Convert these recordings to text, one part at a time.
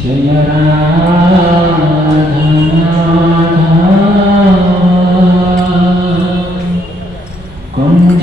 जय राधा कुंज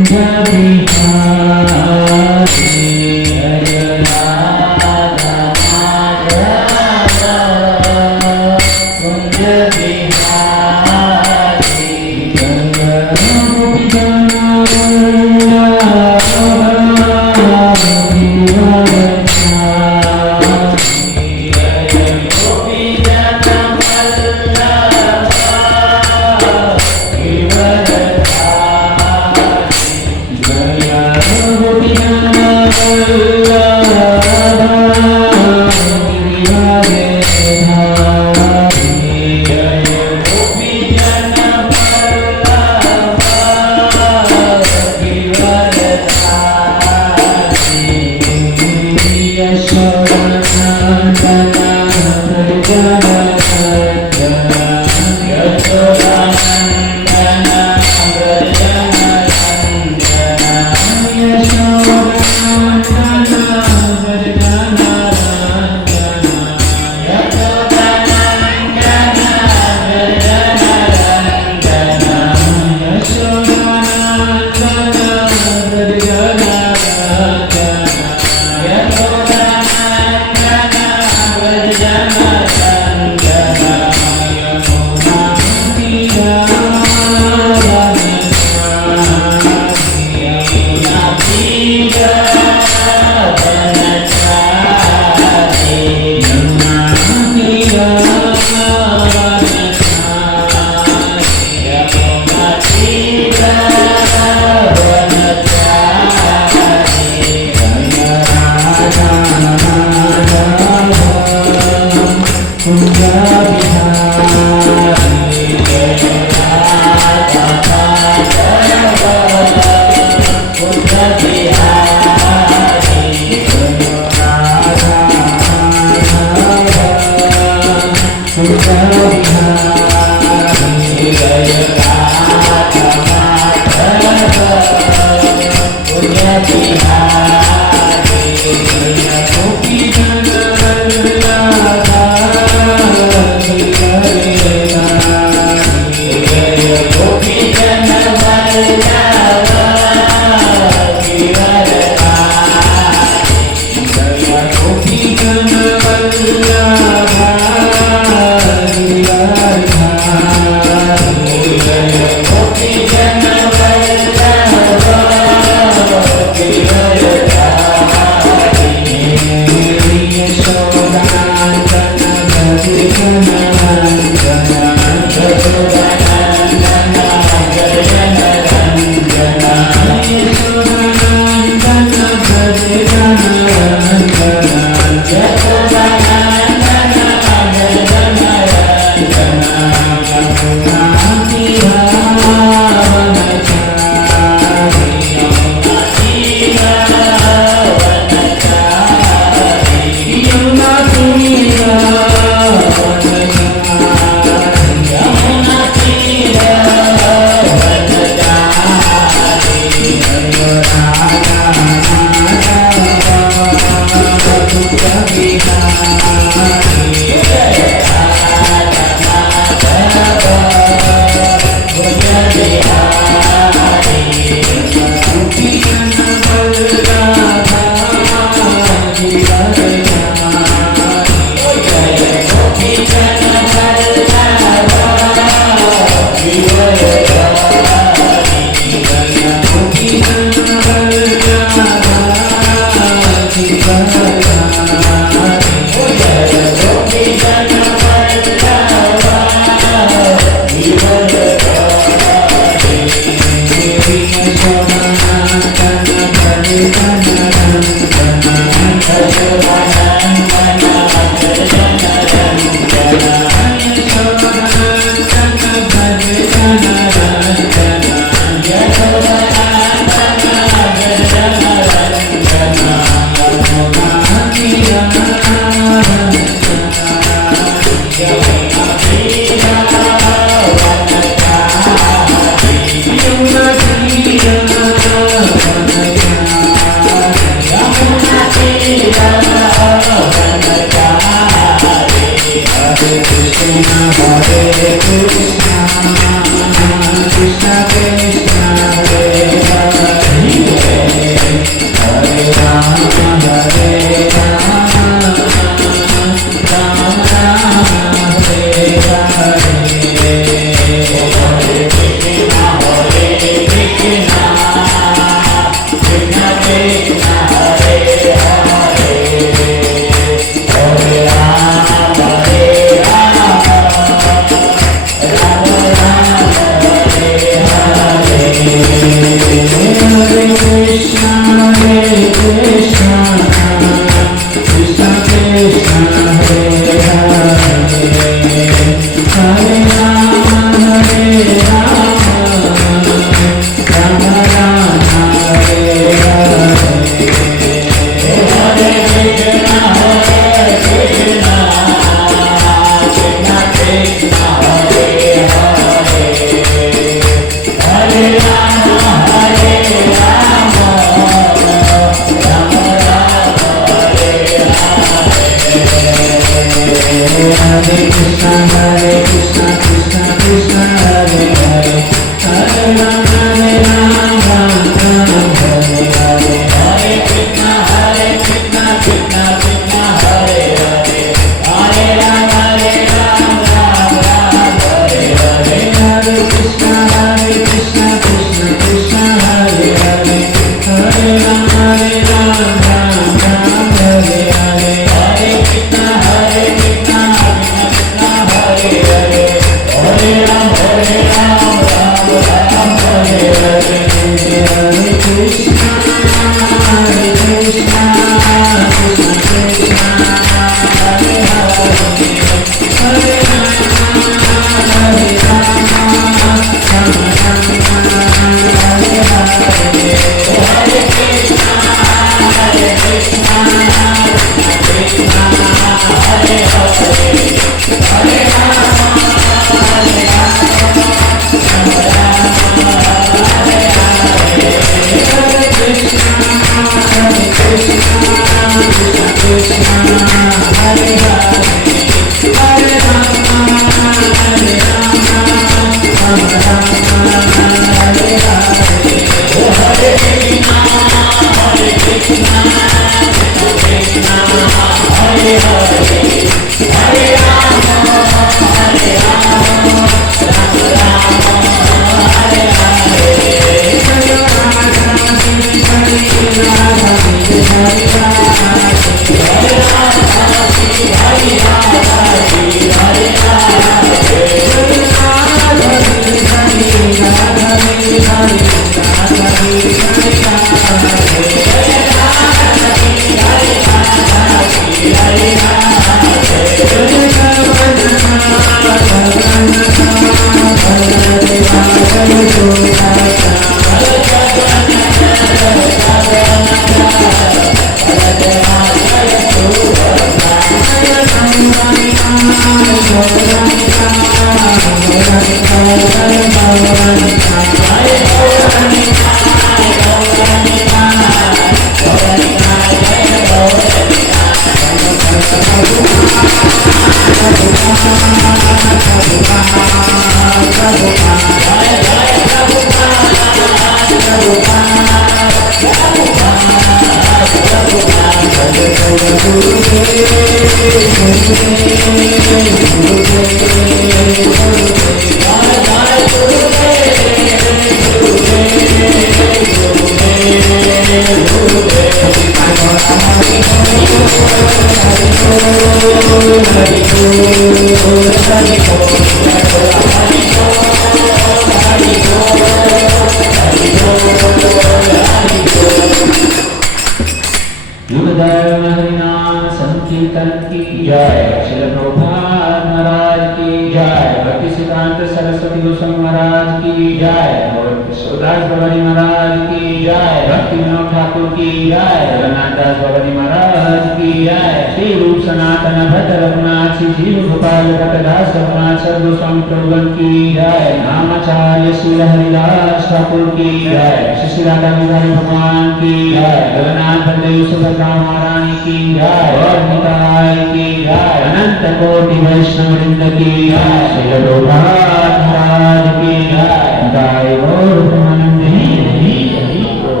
सरस्वती गोस्वामी महाराज की जय। सुदास भवानी महाराज की जय, भक्ति विनोद ठाकुर की जय, जगन्नाथ दास भवानी महाराज की जय, श्री रूप सनातन भट्ट रघुनाथ श्री जीव गोपाल भट्टदास रघुनाथ सर्व स्वामी प्रभुगण की जय, नामाचार्य श्री हरिदास ठाकुर की जय, श्री राधा बिहारी भगवान की जय, जगन्नाथ बलदेव सुभद्रा महारानी की जय, और निताय की जय, अनंत कोटि वैष्णव वृंद की जय, श्री रघुनाथ महाराज की जय, जय बोल ब्रह्मानंद हरि हरि हरि बोल।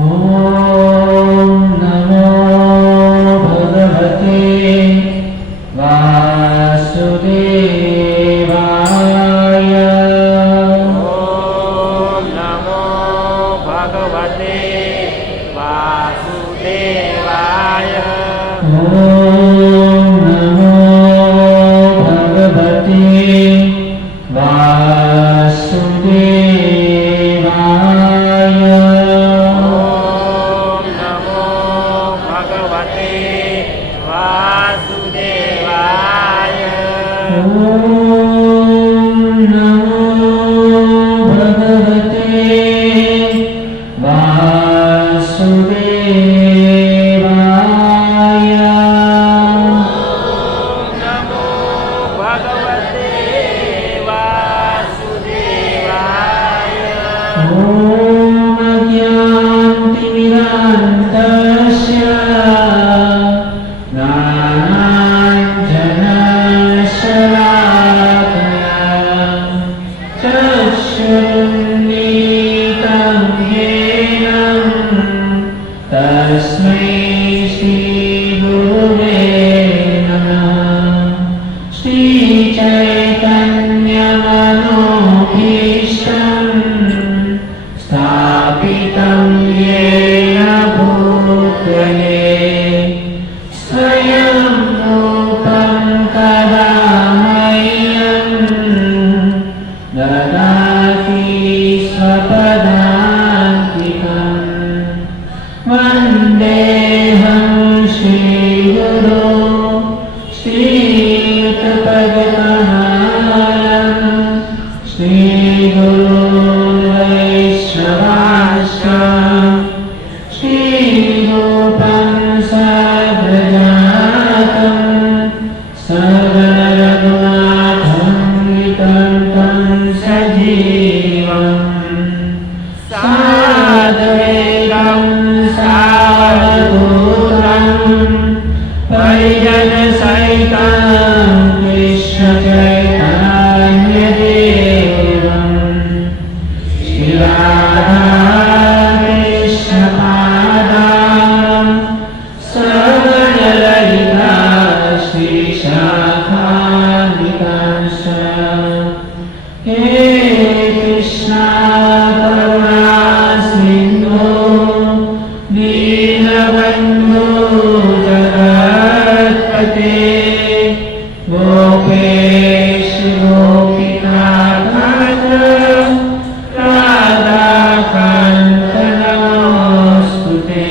ओम नमो भगवते वासुदेवाय। ओम नमो भगवते वासुदेवाय। ओम नमो भगवते वासुदेवाय। ओम नमो भगवते वासुदेवाय। ओम नमो भगवते वासुदेवाय। नमो भगवते वासुदेवाय। ओम अज्ञानतिमिरान्धस्य ज्ञानाञ्जनशलाकया चक्षुरुन्मीलितं येन तस्मै श्रीगुरुवे नमः। श्रीचैतन्यमनोभीष्टं स्थापितं येन भूतले स्वयं रूपं कदा मह्यं ददाति स्वपदान्तिकम्। वन्देऽहं श्रीगुरो श्रीयुतपदकमलं श्रीगुरो वैष्णवांश्च श्रीरूपं साग्रजातं सर्वरघुनाथं वितन्तं सजीवम्। साद्वैतं सावधूतं परिजनसहितं कृष्णचैतन्यदेवं श्रीराधाकृष्णपादां सर्वजललिता श्रीशाखान्वितांश्च। हे कृष्णा करुणा सिन्धो दीनबन्धो जगत्पते गोपेश गोपीनाथ राधाकान्त नमोऽस्तुते।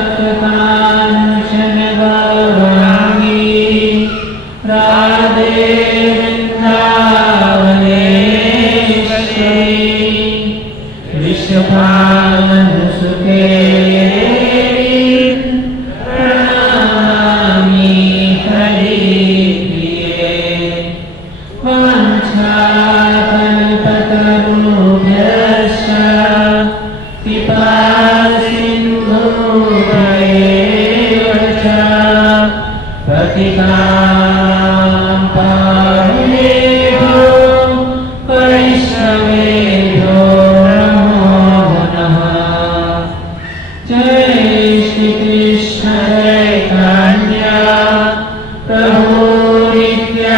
तप्तकाञ्चन गौराङ्गी राधे वृन्दावनेश्वरी वृषभानुसुते प्रणमामि हरिप्रिये। वाञ्छाकल्पतरुभ्यश्च कृपासिन्धुभ्येव च पतितां पावनेभ्यो वैष्णवेभ्यो नमो नमः। जय श्री कृष्ण चैतन्य प्रभु नित्यानन्द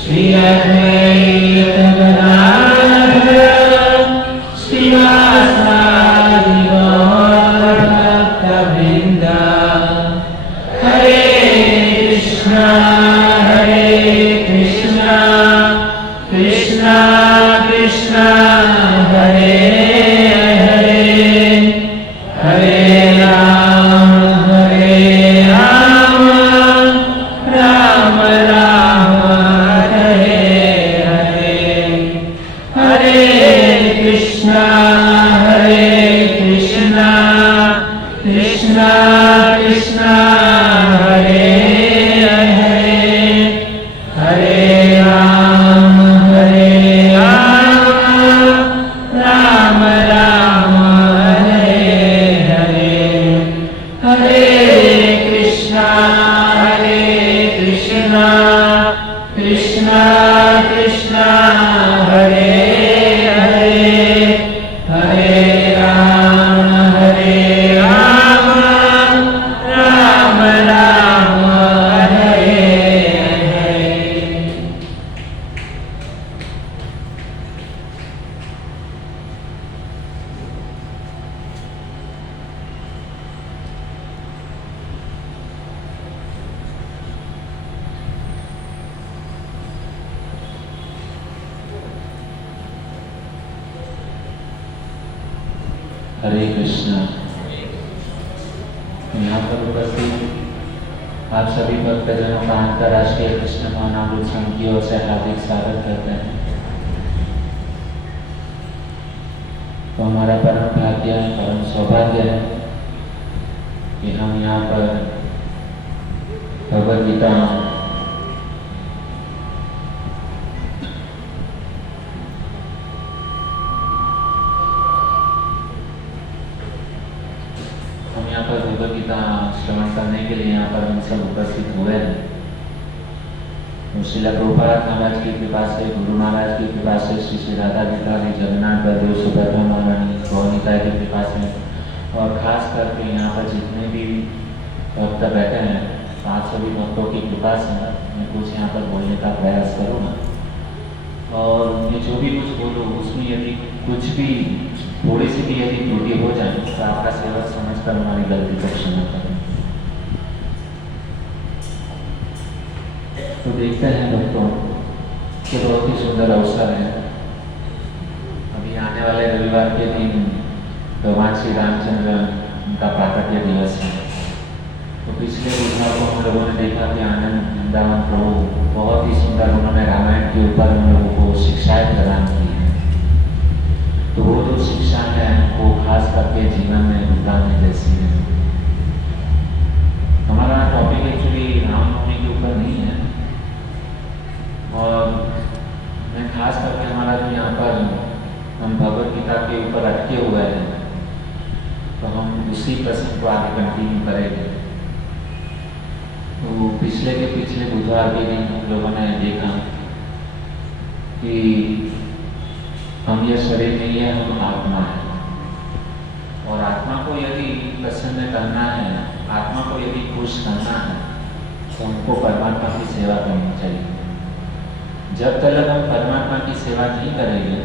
श्री अद्वैत गदाधर श्रीवासादि गौर भक्तवृन्द। हरे कृष्णा कृष्णा कृष्णा हरे हरे हरे राम हरे कृष्णा कृष्णा कृष्णा हरे हरे हरे राम राम राम हरे हरे हरे कृष्णा कृष्णा कृष्णा हरे हरे हरे राम राम राम हरे हरे। हरे कृष्णा। यहाँ पर उपस्थित आप सभी भक्तजनों का अंतर्राष्ट्रीय कृष्ण महानामृत संघ की ओर से हार्दिक स्वागत करते हैं। तो हमारा परम भाग्य है, परम सौभाग्य है कि हम यहाँ पर भगवद गीता श्रवण करने के लिए यहाँ पर हम सब उपस्थित हुए हैं। श्रील प्रभुपाद महाराज की कृपा से, गुरु महाराज की कृपा से, श्री श्री राधा गीता जगन्नाथ बलदेव सुभद्रा महारानी गौनिका की कृपा से, और खास करके यहाँ पर जितने भी भक्त बैठे हैं आप सभी भक्तों की कृपा से मैं कुछ यहाँ पर बोलने का प्रयास करूँगा। और मैं जो भी कुछ बोलूँ उसमें यदि कुछ भी थोड़ी सी भी यदि त्रुटि हो जाए तो आपका सेवक समझकर हमारी गलती को क्षमा करें। तो देखते हैं भक्तों कि बहुत ही सुंदर अवसर है। अभी आने वाले रविवार के दिन भगवान श्री रामचंद्र उनका प्राकट्य दिवस है। तो पिछले बुधवार को हम लोगों ने देखा कि आनंद वृंदावन प्रभु बहुत ही सुंदर उन्होंने रामायण के ऊपर हम लोगों को शिक्षाएं प्रदान की है। तो वो जो शिक्षा है वो खास करके जीवन में उतारने जैसी है। हमारा टॉपिक एक्चुअली रामनवमी के ऊपर नहीं है, और मैं खास करके हमारा जो यहाँ पर हम भगवद गीता के ऊपर अटके हुए हैं तो हम उसी प्रसंग को आगे कंटिन्यू करेंगे। तो पिछले बुधवार के दिन हम लोगों ने देखा कि हम ये शरीर नहीं है, हम आत्मा है। और आत्मा को यदि प्रसन्न करना है, आत्मा को यदि खुश करना है तो हमको परमात्मा की सेवा करनी चाहिए। जब तक हम परमात्मा की सेवा नहीं करेंगे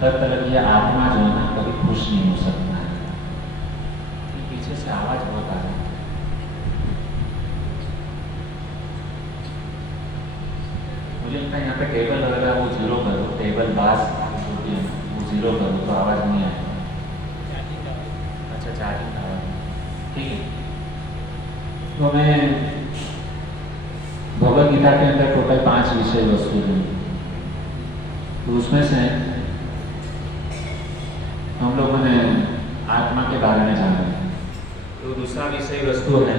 तब तक ये आत्मा जो है ना कभी खुश नहीं हो सकता है। पीछे से आवाज बहुत आ रही है। मुझे लगता है यहाँ पे टेबल वगैरह वो जीरो करो, टेबल बास वो जीरो करो तो आवाज नहीं आएगी। अच्छा चार्जिंग आवाज ठीक है। तो मैं भगवद गीता के अंदर टोटल 5 विषय वस्तु हैं। तो उसमें से हम लोगों ने आत्मा के बारे में जाना। तो दूसरा विषय वस्तु है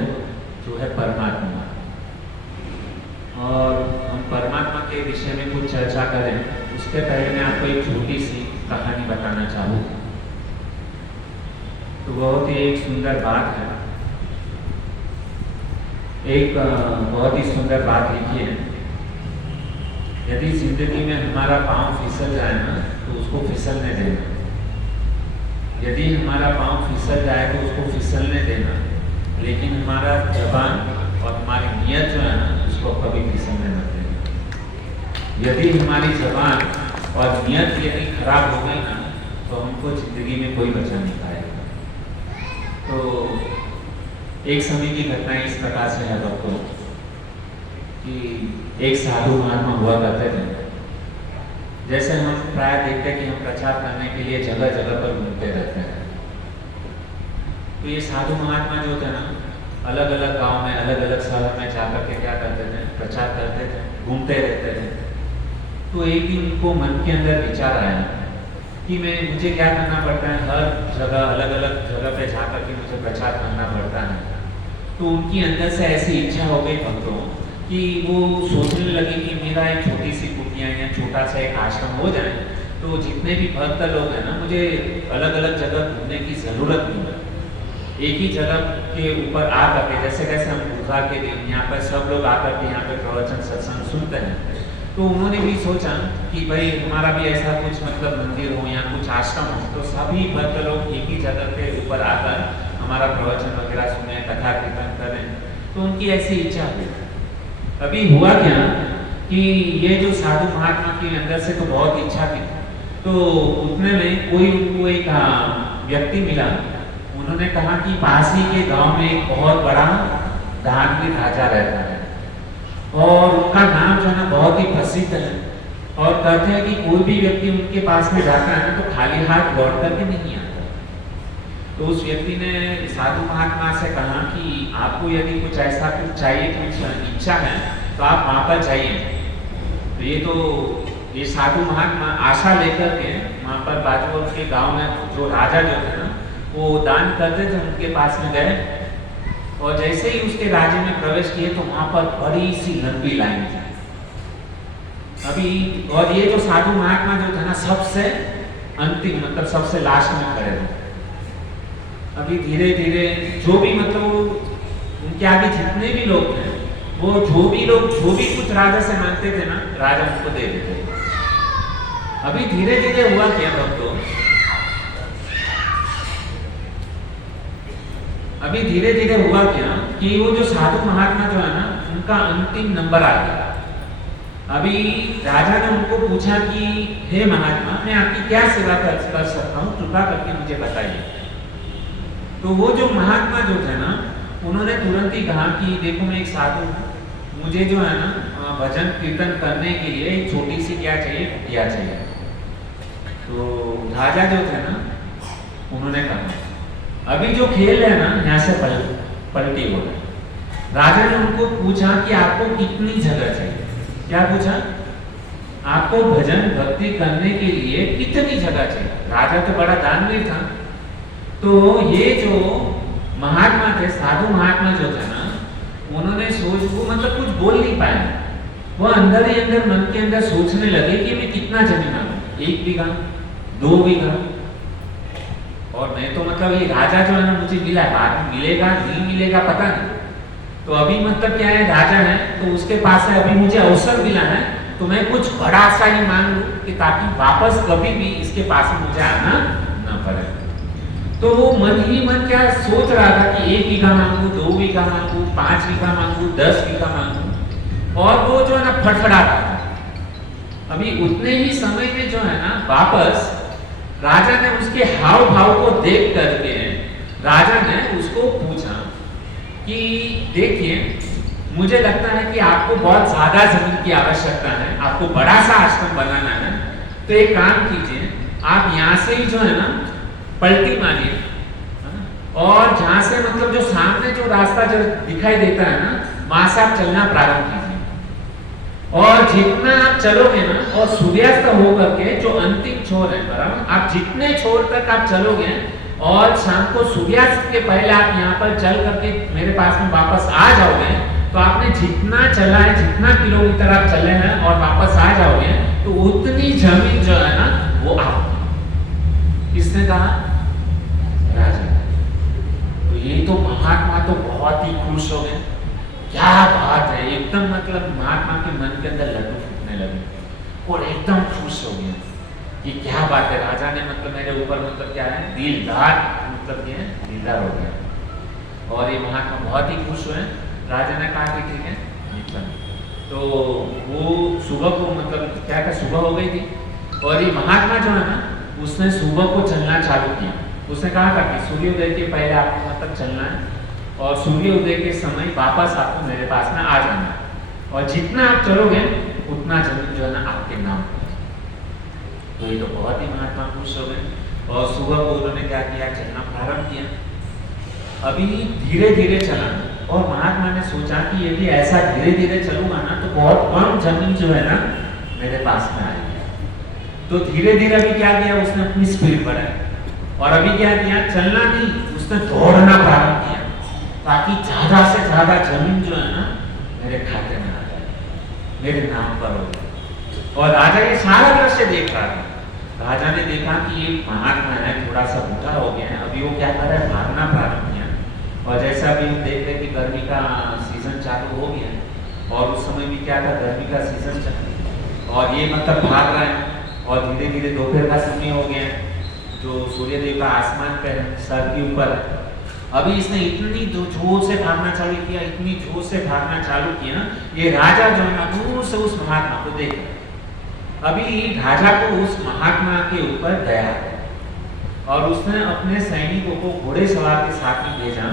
जो है परमात्मा। और हम परमात्मा के विषय में कुछ चर्चा करें उसके पहले मैं आपको एक छोटी सी कहानी बताना चाहूँ। तो बहुत ही एक सुंदर बात है, एक बहुत ही सुंदर बात लिखी है। यदि जिंदगी में हमारा पाँव फिसल जाए ना तो उसको फिसलने देना। यदि हमारा पाँव फिसल जाए तो उसको फिसलने देना, लेकिन हमारा जबान और हमारी नियत जो है ना उसको कभी फिसलने मत देना। यदि हमारी जबान और नियत यदि खराब हो गई ना तो हमको जिंदगी में कोई बचा नहीं पाएगा। तो एक समय की घटना इस प्रकार से है दोस्तों कि एक साधु महात्मा हुआ करते थे। जैसे हम प्राय देखते हैं कि हम प्रचार करने के लिए जगह जगह पर घूमते रहते हैं। तो ये साधु महात्मा जो थे ना अलग अलग गांव में अलग अलग शहर में जाकर के क्या करते थे, प्रचार करते थे, घूमते रहते थे। तो एक दिन उनको मन के अंदर विचार आया कि मुझे क्या करना पड़ता है, हर जगह अलग अलग जगह पे जाकर के मुझे प्रचार करना पड़ता है। तो उनकी अंदर से ऐसी इच्छा हो गई भक्तों कि वो सोचने लगे कि मेरा एक छोटी सी कुटिया या छोटा सा एक आश्रम हो जाए, तो जितने भी भक्त लोग हैं ना, मुझे अलग अलग जगह घूमने की ज़रूरत नहीं है। एक ही जगह के ऊपर आ करके, जैसे कैसे हम बुधवार के दिन यहाँ पर सब लोग आकर के यहाँ पे प्रवचन सत्संग सुनते हैं, तो उन्होंने भी सोचा कि भाई हमारा भी ऐसा कुछ मतलब मंदिर हो या कुछ आश्रम हो, तो सभी भक्त लोग एक ही जगह के ऊपर आकर हमारा प्रवचन वगैरह सुने, कथा कीर्तन करें। तो उनकी ऐसी इच्छा हुई। अभी हुआ क्या कि ये जो साधु महात्मा के अंदर से तो बहुत इच्छा थी, तो उतने में कोई उनको एक व्यक्ति मिला। उन्होंने कहा कि पास ही के गांव में एक बहुत बड़ा धार्मिक राजा रहता है और उनका नाम जो है ना बहुत ही प्रसिद्ध है, और कहते हैं कि कोई भी व्यक्ति उनके पास में जाता है तो खाली हाथ लौट करके नहीं आता। तो उस व्यक्ति ने साधु महात्मा से कहा कि आपको यदि कुछ ऐसा कुछ चाहिए, कुछ इच्छा है, तो आप वहाँ पर जाइए। तो ये साधु महात्मा आशा लेकर के वहाँ पर बाजू के गांव में जो राजा जो थे ना, वो दान करते थे, उनके पास में गए और जैसे ही उसके राज्य में प्रवेश किए तो वहाँ पर बड़ी सी लंबी लाइन थी। अभी और ये जो साधु महात्मा जो थे ना, सबसे अंतिम मतलब सबसे लास्ट में खड़े थे। अभी धीरे धीरे जो भी मतलब उनके आगे जितने भी लोग थे, वो जो भी कुछ राजा से मांगते थे ना, राजा उनको दे देते। अभी धीरे धीरे हुआ क्या भक्तों, अभी धीरे धीरे हुआ क्या कि वो जो साधु महात्मा जो है ना, उनका अंतिम नंबर आ गया। अभी राजा ने उनको पूछा कि हे महात्मा, मैं आपकी क्या सेवा कर सकता हूँ, कृपा करके मुझे बताइए। तो वो जो महात्मा जो थे ना, उन्होंने तुरंत ही कहा कि देखो मैं एक साधु हूँ, मुझे जो है ना भजन कीर्तन करने के लिए एक छोटी सी क्या चाहिए, कुटिया चाहिए। तो राजा जो थे ना, उन्होंने कहा अभी जो खेल है ना, यहाँ से पलटी हो रहे। राजा ने उनको पूछा कि आपको कितनी जगह चाहिए। क्या पूछा? आपको भजन भक्ति करने के लिए कितनी जगह चाहिए। राजा तो बड़ा दानवीर था। तो ये जो महात्मा थे, साधु महात्मा जो थे ना, उन्होंने वो मतलब कुछ बोल नहीं पाए। वो अंदर ही अंदर मन के अंदर सोचने लगे कि मैं कितना जमीन आऊँ, 1 बीघा 2 बीघा, और मैं तो मतलब ये राजा जो है ना मुझे मिला है, बाद में मिलेगा नहीं मिलेगा पता नहीं। तो अभी मतलब क्या है, राजा है तो उसके पास है, अभी मुझे अवसर मिला है तो मैं कुछ बड़ा सा ही मांग लूं कि ताकि वापस कभी भी इसके पास में मुझे आना ना पड़े। तो वो मन ही मन क्या सोच रहा था कि 1 बीघा मांगू, 2 बीघा मांगू, 5 बीघा मांगू, 10 बीघा मांगू, और वो जो है ना फटफड़ा था। अभी उतने ही समय में जो है ना वापस राजा ने उसके हाव भाव को देख करके राजा ने उसको पूछा कि देखिए, मुझे लगता है कि आपको बहुत ज्यादा जमीन की आवश्यकता है, आपको बड़ा सा आश्रम बनाना है, तो एक काम कीजिए, आप यहाँ से ही जो है ना पलटी मारिए, और जहाँ से मतलब जो सामने जो रास्ता जो दिखाई देता है ना, वहां से आप चलना प्रारंभ कीजिए। और जितना आप चलोगे ना, और सूर्यास्त होकर के जो अंतिम छोर है, बराबर, आप जितने छोर तक आप चलोगे और शाम को सूर्यास्त के पहले आप यहाँ पर चल करके मेरे पास में वापस आ जाओगे, तो आपने जितना चला है, जितना किलोमीटर आप चले हैं और वापस आ जाओगे, तो उतनी जमीन जो है ना वो आपकी। किसने कहा? राजा। तो ये तो महात्मा तो बहुत ही खुश हो गए। क्या बात है, एकदम मतलब महात्मा के मन के अंदर लड्डू फूटने लगे और एकदम खुश हो गए कि क्या बात है, राजा ने मतलब मेरे ऊपर मतलब क्या है, दिलदार मतलब ये दिलदार हो गया। और ये महात्मा बहुत ही खुश हुए। राजा ने कहा कि ठीक है निकल। तो वो सुबह को मतलब क्या था, सुबह हो गई थी, और ये महात्मा जो है ना उसने सुबह को चलना चालू किया। उसने कहा था कि सूर्योदय के पहले आपको मतलब चलना है, और सूर्योदय के समय वापस आपको मेरे पास में आ जाना है, और जितना आप चलोगे उतना जमीन जो है ना आपके नाम। तो ये तो बहुत ही महात्मा खुश हो गए, और सुबह को उन्होंने क्या किया, चलना प्रारंभ किया। अभी धीरे धीरे चला, और महात्मा ने सोचा कि यदि ऐसा धीरे धीरे चलूंगा ना तो बहुत कम जमीन जो है ना मेरे पास में आएगी। तो धीरे धीरे अभी क्या किया उसने, अपनी स्पीड बढ़ाई और अभी क्या किया, चलना नहीं, उसने दौड़ना प्रारंभ किया ताकि ज्यादा से ज्यादा जमीन जो है ना मेरे खाते में आ जाए, मेरे नाम पर हो जाए। और राजा ये सारा दृश्य देख रहा था। राजा ने देखा कि ये महात्मा है, थोड़ा सा बूढ़ा हो गया है, अभी वो क्या कर रहा है, भागना प्रारंभ किया। और जैसा अभी हम देख रहे कि गर्मी का सीजन चालू हो गया है और उस समय भी क्या था, गर्मी का सीजन चालू, और ये मतलब भाग रहा है और धीरे धीरे दोपहर का समय हो गया है, जो सूर्य देव का आसमान पे है, सर के ऊपर है। अभी इसने इतनी जोर से भागना चालू किया, इतनी जोर से भागना चालू किया, ये राजा जो है दूर से उस महात्मा को देख रहा है। अभी राजा को उस महात्मा के ऊपर दया है और उसने अपने सैनिकों को घोड़े सवार के साथ में भेजा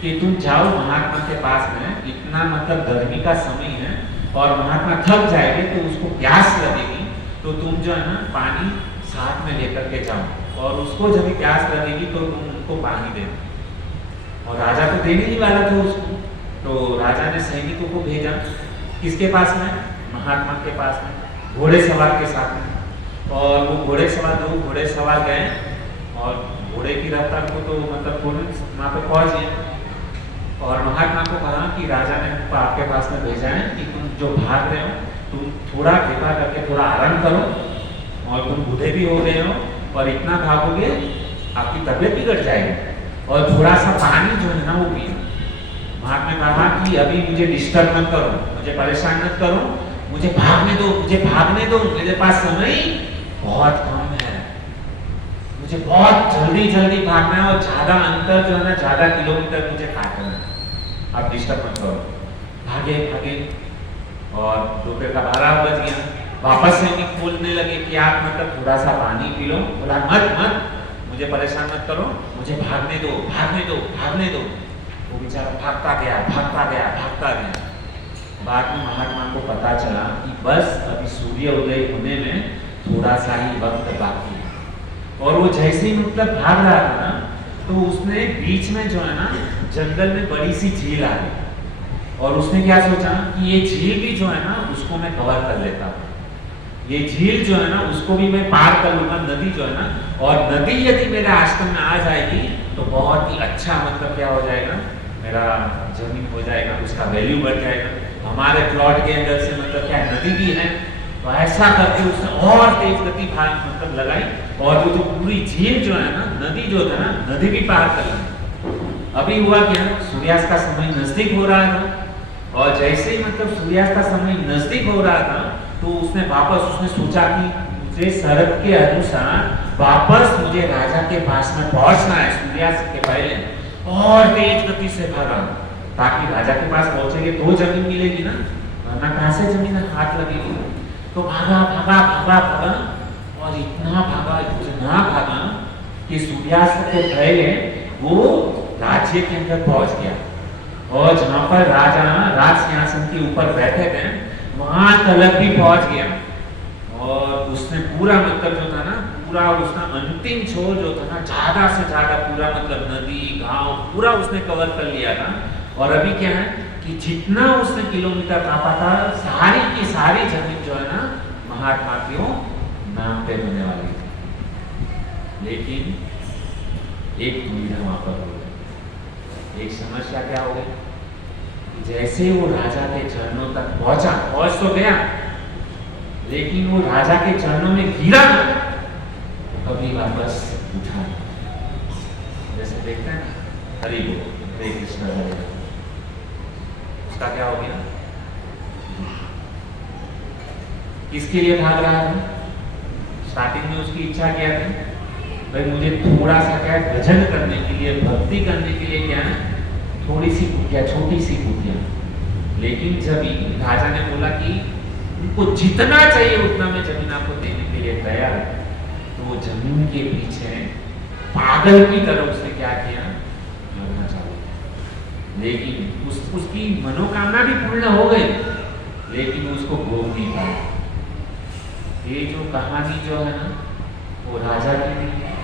कि तुम जाओ महात्मा के पास में, इतना मतलब गर्मी का समय है और महात्मा थक जाएंगे तो उसको प्यास लगेगी, तो तुम जो है ना पानी साथ में लेकर के जाओ और उसको जब प्यास लगेगी तो तुम उनको पानी देना। और राजा तो देने ही वाला था उसको, तो राजा ने सैनिकों को भेजा किसके पास में, महात्मा के पास में, घोड़े सवार के साथ में। और वो घोड़े सवार, दो घोड़े सवार गए और घोड़े की रफ्तार को तो मतलब तुरंत वहाँ पे पहुँच गए और महात्मा को कहा कि राजा ने आपके पास में भेजा है कि तुम जो भाग रहे हो तुम थोड़ा कृपा करके थोड़ा आराम करो, और तुम बूढ़े भी हो गए हो और इतना भागोगे आपकी तबीयत बिगड़ जाएगी, और थोड़ा सा पानी जो है ना वो पियो। महात्मा ने कहा कि अभी मुझे डिस्टर्ब मत करो, मुझे परेशान मत करो, मुझे भागने दो, मुझे भागने दो, मेरे पास समय बहुत कम है, मुझे बहुत जल्दी जल्दी भागना है और ज्यादा अंतर जो है ना, ज्यादा किलोमीटर मुझे काटना है, आप डिस्टर्ब मत करो। भागे भागे और दोपहर का 12 बज गया, वापस से उन्हें बोलने लगे कि आप मतलब थोड़ा सा पानी पी लो। बोला मत मत, मुझे परेशान मत करो, मुझे भागने दो भागने दो भागने दो। वो बेचारा भागता गया भागता गया भागता गया। बाद में महात्मा को पता चला कि बस अभी सूर्य उदय होने में थोड़ा सा ही वक्त बाकी है, और वो जैसे ही मतलब भाग रहा था ना, तो उसने बीच में जो है ना जंगल में बड़ी सी झील आ गई और उसने क्या सोचा कि ये झील भी जो है ना उसको मैं कवर कर लेता हूँ, ये झील जो है ना उसको भी मैं पार कर लूंगा, नदी जो है ना, और नदी यदि मेरे आश्रम में आ जाएगी तो बहुत ही अच्छा मतलब क्या हो जाएगा, मेरा जमीन हो जाएगा, उसका वैल्यू बढ़ जाएगा, हमारे प्लॉट के अंदर से मतलब क्या नदी भी है। तो ऐसा करके उसने और तेज गति भाग मतलब लगाई और वो जो पूरी झील जो है ना, नदी जो था ना, नदी भी पार कर ली। अभी हुआ क्या, सूर्यास्त का समय नजदीक हो रहा था और जैसे ही मतलब सूर्यास्त का समय नजदीक हो रहा था तो उसने वापस उसने सोचा कि मुझे शरत के अनुसार वापस मुझे राजा के पास में पहुंचना है सूर्यास्त के पहले, और तेज गति से भागा ताकि राजा के पास पहुंचेंगे तो जमीन मिलेगी ना, वरना कहां से जमीन हाथ लगेगी। तो भागा भागा भागा भागा और इतना भागा कि सूर्यास्त के पहले वो राज्य के अंदर पहुंच गया, और जहां पर राजा राज सिंहासन के ऊपर बैठे थे वहां तलक भी पहुंच गया। और उसने पूरा मतलब जो था ना, पूरा उसका अंतिम छोर जो था ना, ज्यादा से ज्यादा पूरा मतलब नदी गांव पूरा उसने कवर कर लिया था। और अभी क्या है कि जितना उसने किलोमीटर कापा था, सारी की सारी जमीन जो है ना महात्मा के नाम पे होने वाली थी। लेकिन एक दुविधा वहां पर हो गई, एक समस्या क्या हो गई, जैसे वो राजा के चरणों तक पहुंचा, पहुंच तो गया लेकिन वो राजा के चरणों में गिरा ना, कभी वापस उठा। जैसे देखते हैं ना, हरि बोल हरे कृष्ण हरे, उसका क्या हो गया, किसके लिए भाग रहा था? स्टार्टिंग में उसकी इच्छा क्या थी, भाई मुझे थोड़ा सा क्या भजन करने के लिए, भक्ति करने के लिए क्या है, थोड़ी सी कुटिया, छोटी सी कुटिया। लेकिन जब राजा ने बोला कि उनको जितना चाहिए उतना मैं जमीन आपको देने के लिए तैयार है, तो वो जमीन के पीछे पागल की तरह उसने क्या किया, लड़ना चालू किया। लेकिन उसकी मनोकामना भी पूर्ण हो गई, लेकिन उसको भोग नहीं पाया। ये जो कहानी जो है ना, वो राजा की नहीं है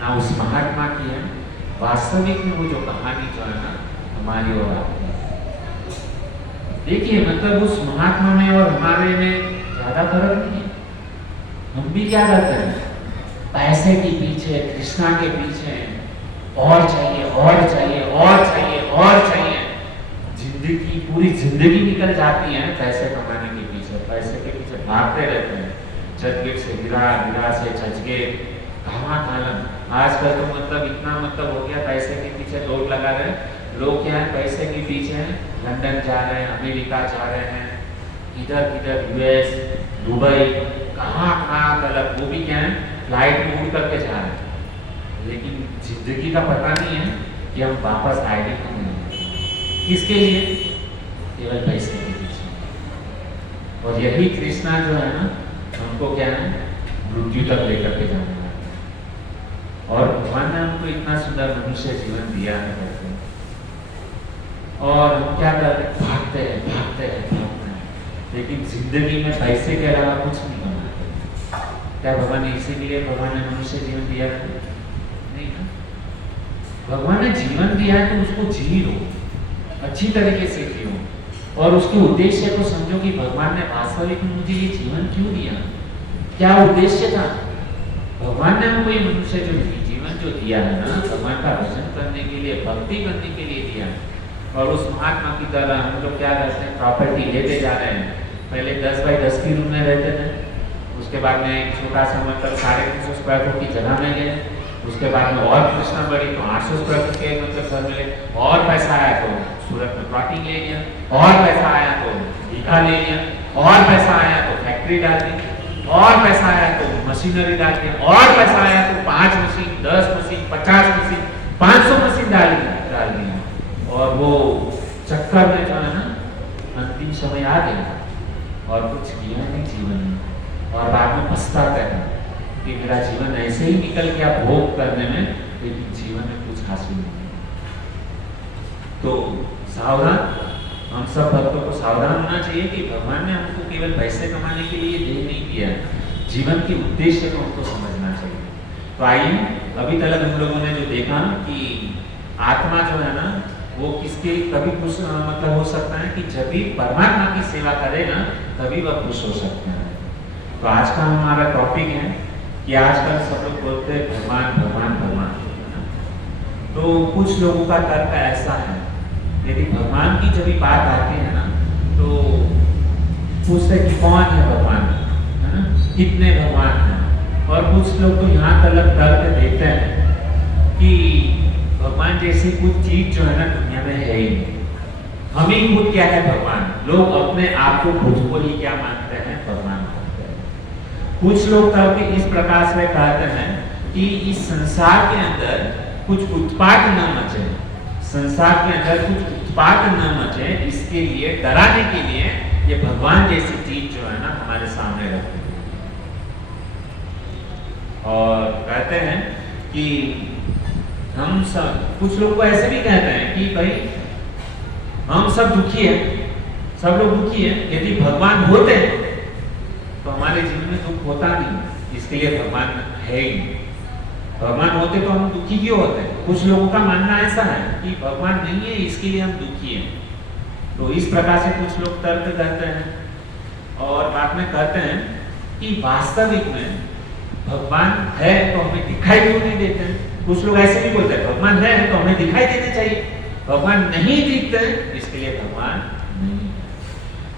ना उस महात्मा की है, वास्तविक में वो जो कहानी जो है ना हमारी और आपकी। देखिए मतलब उस महात्मा में और हमारे में ज्यादा फर्क नहीं है, हम भी क्या करते हैं, पैसे के पीछे, कृष्णा के पीछे, और चाहिए और चाहिए और चाहिए और चाहिए। जिंदगी, पूरी जिंदगी निकल जाती है पैसे कमाने के पीछे, पैसे के पीछे भागते रहते हैं। चर्चगेट से गिरा, गिरा से चर्चगेट, कहाँ कालन। आजकल तो मतलब इतना मतलब हो गया, पैसे के पीछे दौड़ लगा रहे हैं लोग। क्या है, पैसे के पीछे हैं, लंदन जा रहे हैं, अमेरिका जा रहे हैं, इधर इधर यूएस, दुबई, कहाँ कहाँ तलक, वो भी क्या है, फ्लाइट में उड़ करके जा रहे हैं। लेकिन जिंदगी का पता नहीं है कि हम वापस आएंगे कि नहीं। किसके लिए? केवल पैसे के पीछे। और यही कृष्णा जो है ना, हमको क्या है, मृत्यु तक लेकर के जाने वाला है। और भगवान ने हमको इतना सुंदर मनुष्य जीवन दिया है करके, और हम क्या करते हैं, भागते हैं भागते हैं भागते हैं, लेकिन जिंदगी में पैसे के अलावा कुछ नहीं कमाते। क्या भगवान ने इसीलिए भगवान ने मनुष्य जीवन दिया है? नहीं ना। भगवान ने जीवन दिया है तो उसको जी लो, अच्छी तरीके से जियो, और उसके उद्देश्य को समझो कि भगवान ने वास्तविक में मुझे ये जीवन क्यों दिया, क्या उद्देश्य था। भगवान ने हमको ये मनुष्य जो जीवन जो दिया है ना, भगवान का भजन करने के लिए, भक्ति करने के लिए दिया। और उस महात्मा की तरह हम लोग क्या करते हैं, प्रॉपर्टी लेते जा रहे हैं। पहले 10 बाई 10 की रूम में रहते थे, उसके बाद में एक छोटा सा मतलब 350 स्क्वायर फुट की जगह में गए, उसके बाद में और कृष्णा बढ़ी तो 800 स्क्वायर फुट के मतलब घर मिले, और पैसा आया तो सूरत में प्लॉटिंग ले लिया, और पैसा आया तो भीखा ले लिया, और पैसा आया तो फैक्ट्री डाल दी, और पैसा आया तो मशीनरी डाल दी, और पैसा आया तो 5 मशीन, 10 मशीन, 50 मशीन, 500 मशीन डाल दी। और वो चक्कर में जो है ना, अंतिम समय आ गया और कुछ किया नहीं जीवन में, और बाद में पछताते हैं कि मेरा जीवन ऐसे ही निकल गया भोग करने में, लेकिन जीवन में कुछ हासिल नहीं। तो सावधान, हम सब भक्तों को सावधान होना चाहिए कि भगवान ने हमको केवल पैसे कमाने के लिए देह नहीं दिया, जीवन के उद्देश्य को हमको समझना चाहिए। तो आइए, अभी तक हम लोगों ने जो देखा कि आत्मा जो है ना, वो किसके कभी खुश मतलब हो सकता है कि जब भी परमात्मा की सेवा करे ना, तभी वह खुश हो सकते हैं। तो आज का हमारा टॉपिक है कि आजकल सब लोग बोलते हैं भगवान भगवान भगवान, तो कुछ लोगों का तर्क ऐसा है, यदि भगवान की जब भी बात आती है ना, तो पूछते कि कौन है भगवान, है ना, कितने भगवान हैं। और कुछ लोग तो यहाँ तक तर्क देते हैं कि भगवान जैसी कुछ चीज जो है ना दुनिया में है ही नहीं, हम ही खुद क्या है भगवान। लोग अपने आप को खुद को ही क्या मानते हैं, भगवान मानते हैं। कुछ लोग तर्क इस प्रकार से कहते हैं कि इस संसार के अंदर कुछ उत्पात न मचे, संसार के अंदर कुछ उत्पात न मचे, इसके लिए डराने के लिए ये भगवान जैसी चीज जो है ना हमारे सामने रखते हैं। और कहते हैं कि हम सब, कुछ लोग को ऐसे भी कहते हैं कि भाई हम सब दुखी है, सब लोग दुखी है, यदि भगवान होते तो हमारे जीवन में दुख होता नहीं, इसके लिए भगवान है ही नहीं। भगवान होते तो हम दुखी क्यों होते? कुछ लोगों का मानना ऐसा है कि भगवान नहीं है, इसके लिए हम दुखी हैं। तो इस प्रकार से कुछ लोग तर्क करते हैं और बाद में कहते हैं कि वास्तविक में भगवान है तो हमें दिखाई क्यों नहीं देते हैं। कुछ लोग ऐसे भी बोलते हैं भगवान है तो हमें दिखाई देने चाहिए, भगवान नहीं दिखते इसके लिए भगवान नहीं।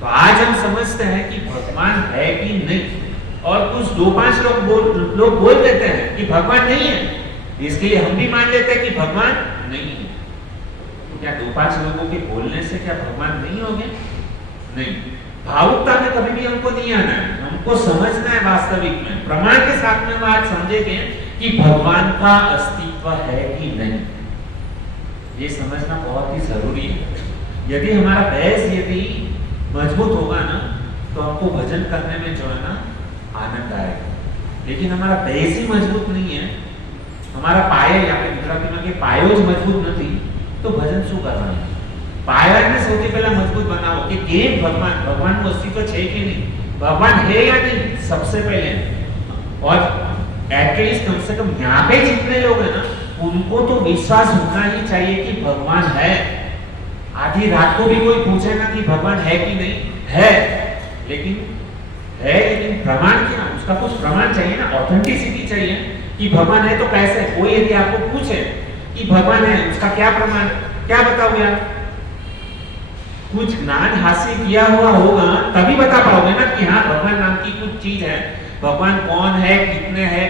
तो आज हम समझते हैं कि भगवान है कि नहीं, और कुछ 2-5 लोग बोल देते हैं कि भगवान नहीं है, इसके लिए हम भी मान लेते हैं कि भगवान नहीं है। तो क्या 2-5 लोगों के बोलने से क्या भगवान नहीं हो गए? नहीं। भावुकता में कभी भी हमको नहीं आना है, हमको समझना है वास्तविक में, प्रमाण के साथ में बात समझेंगे कि भगवान का अस्तित्व है कि नहीं, ये समझना बहुत ही जरूरी है। यदि हमारा बेस यदि मजबूत होगा ना, तो हमको भजन करने में जो है ना आनंद आएगा। लेकिन हमारा बेस ही मजबूत नहीं है, हमारा पाया या फिर गुजराती में के पायो ज मजबूत नहीं, तो भजन शू करना है। पाया ने સૌથી પહેલા મજબૂત બનાવો कि કેમ ભગવાન નું અસ્તિત્વ છે કે नहीं, भगवान है या नहीं, सबसे पहले। और एटलीस्ट कम से कम यहाँ पे जितने लोग हैं ना, उनको तो विश्वास होना ही चाहिए कि भगवान है। आधी रात को भी कोई पूछेगा कि भगवान है कि नहीं, है, लेकिन प्रमाण क्या, उसका कुछ प्रमाण चाहिए ना, ऑथेंटिसिटी चाहिए कि भगवान है तो कैसे। कोई यदि आपको पूछे कि भगवान है, उसका क्या प्रमाण, क्या बताओगे आप? कुछ ज्ञान हासिल किया हुआ होगा तभी बता पाओगे ना कि हाँ भगवान नाम की कुछ चीज है। भगवान कौन है,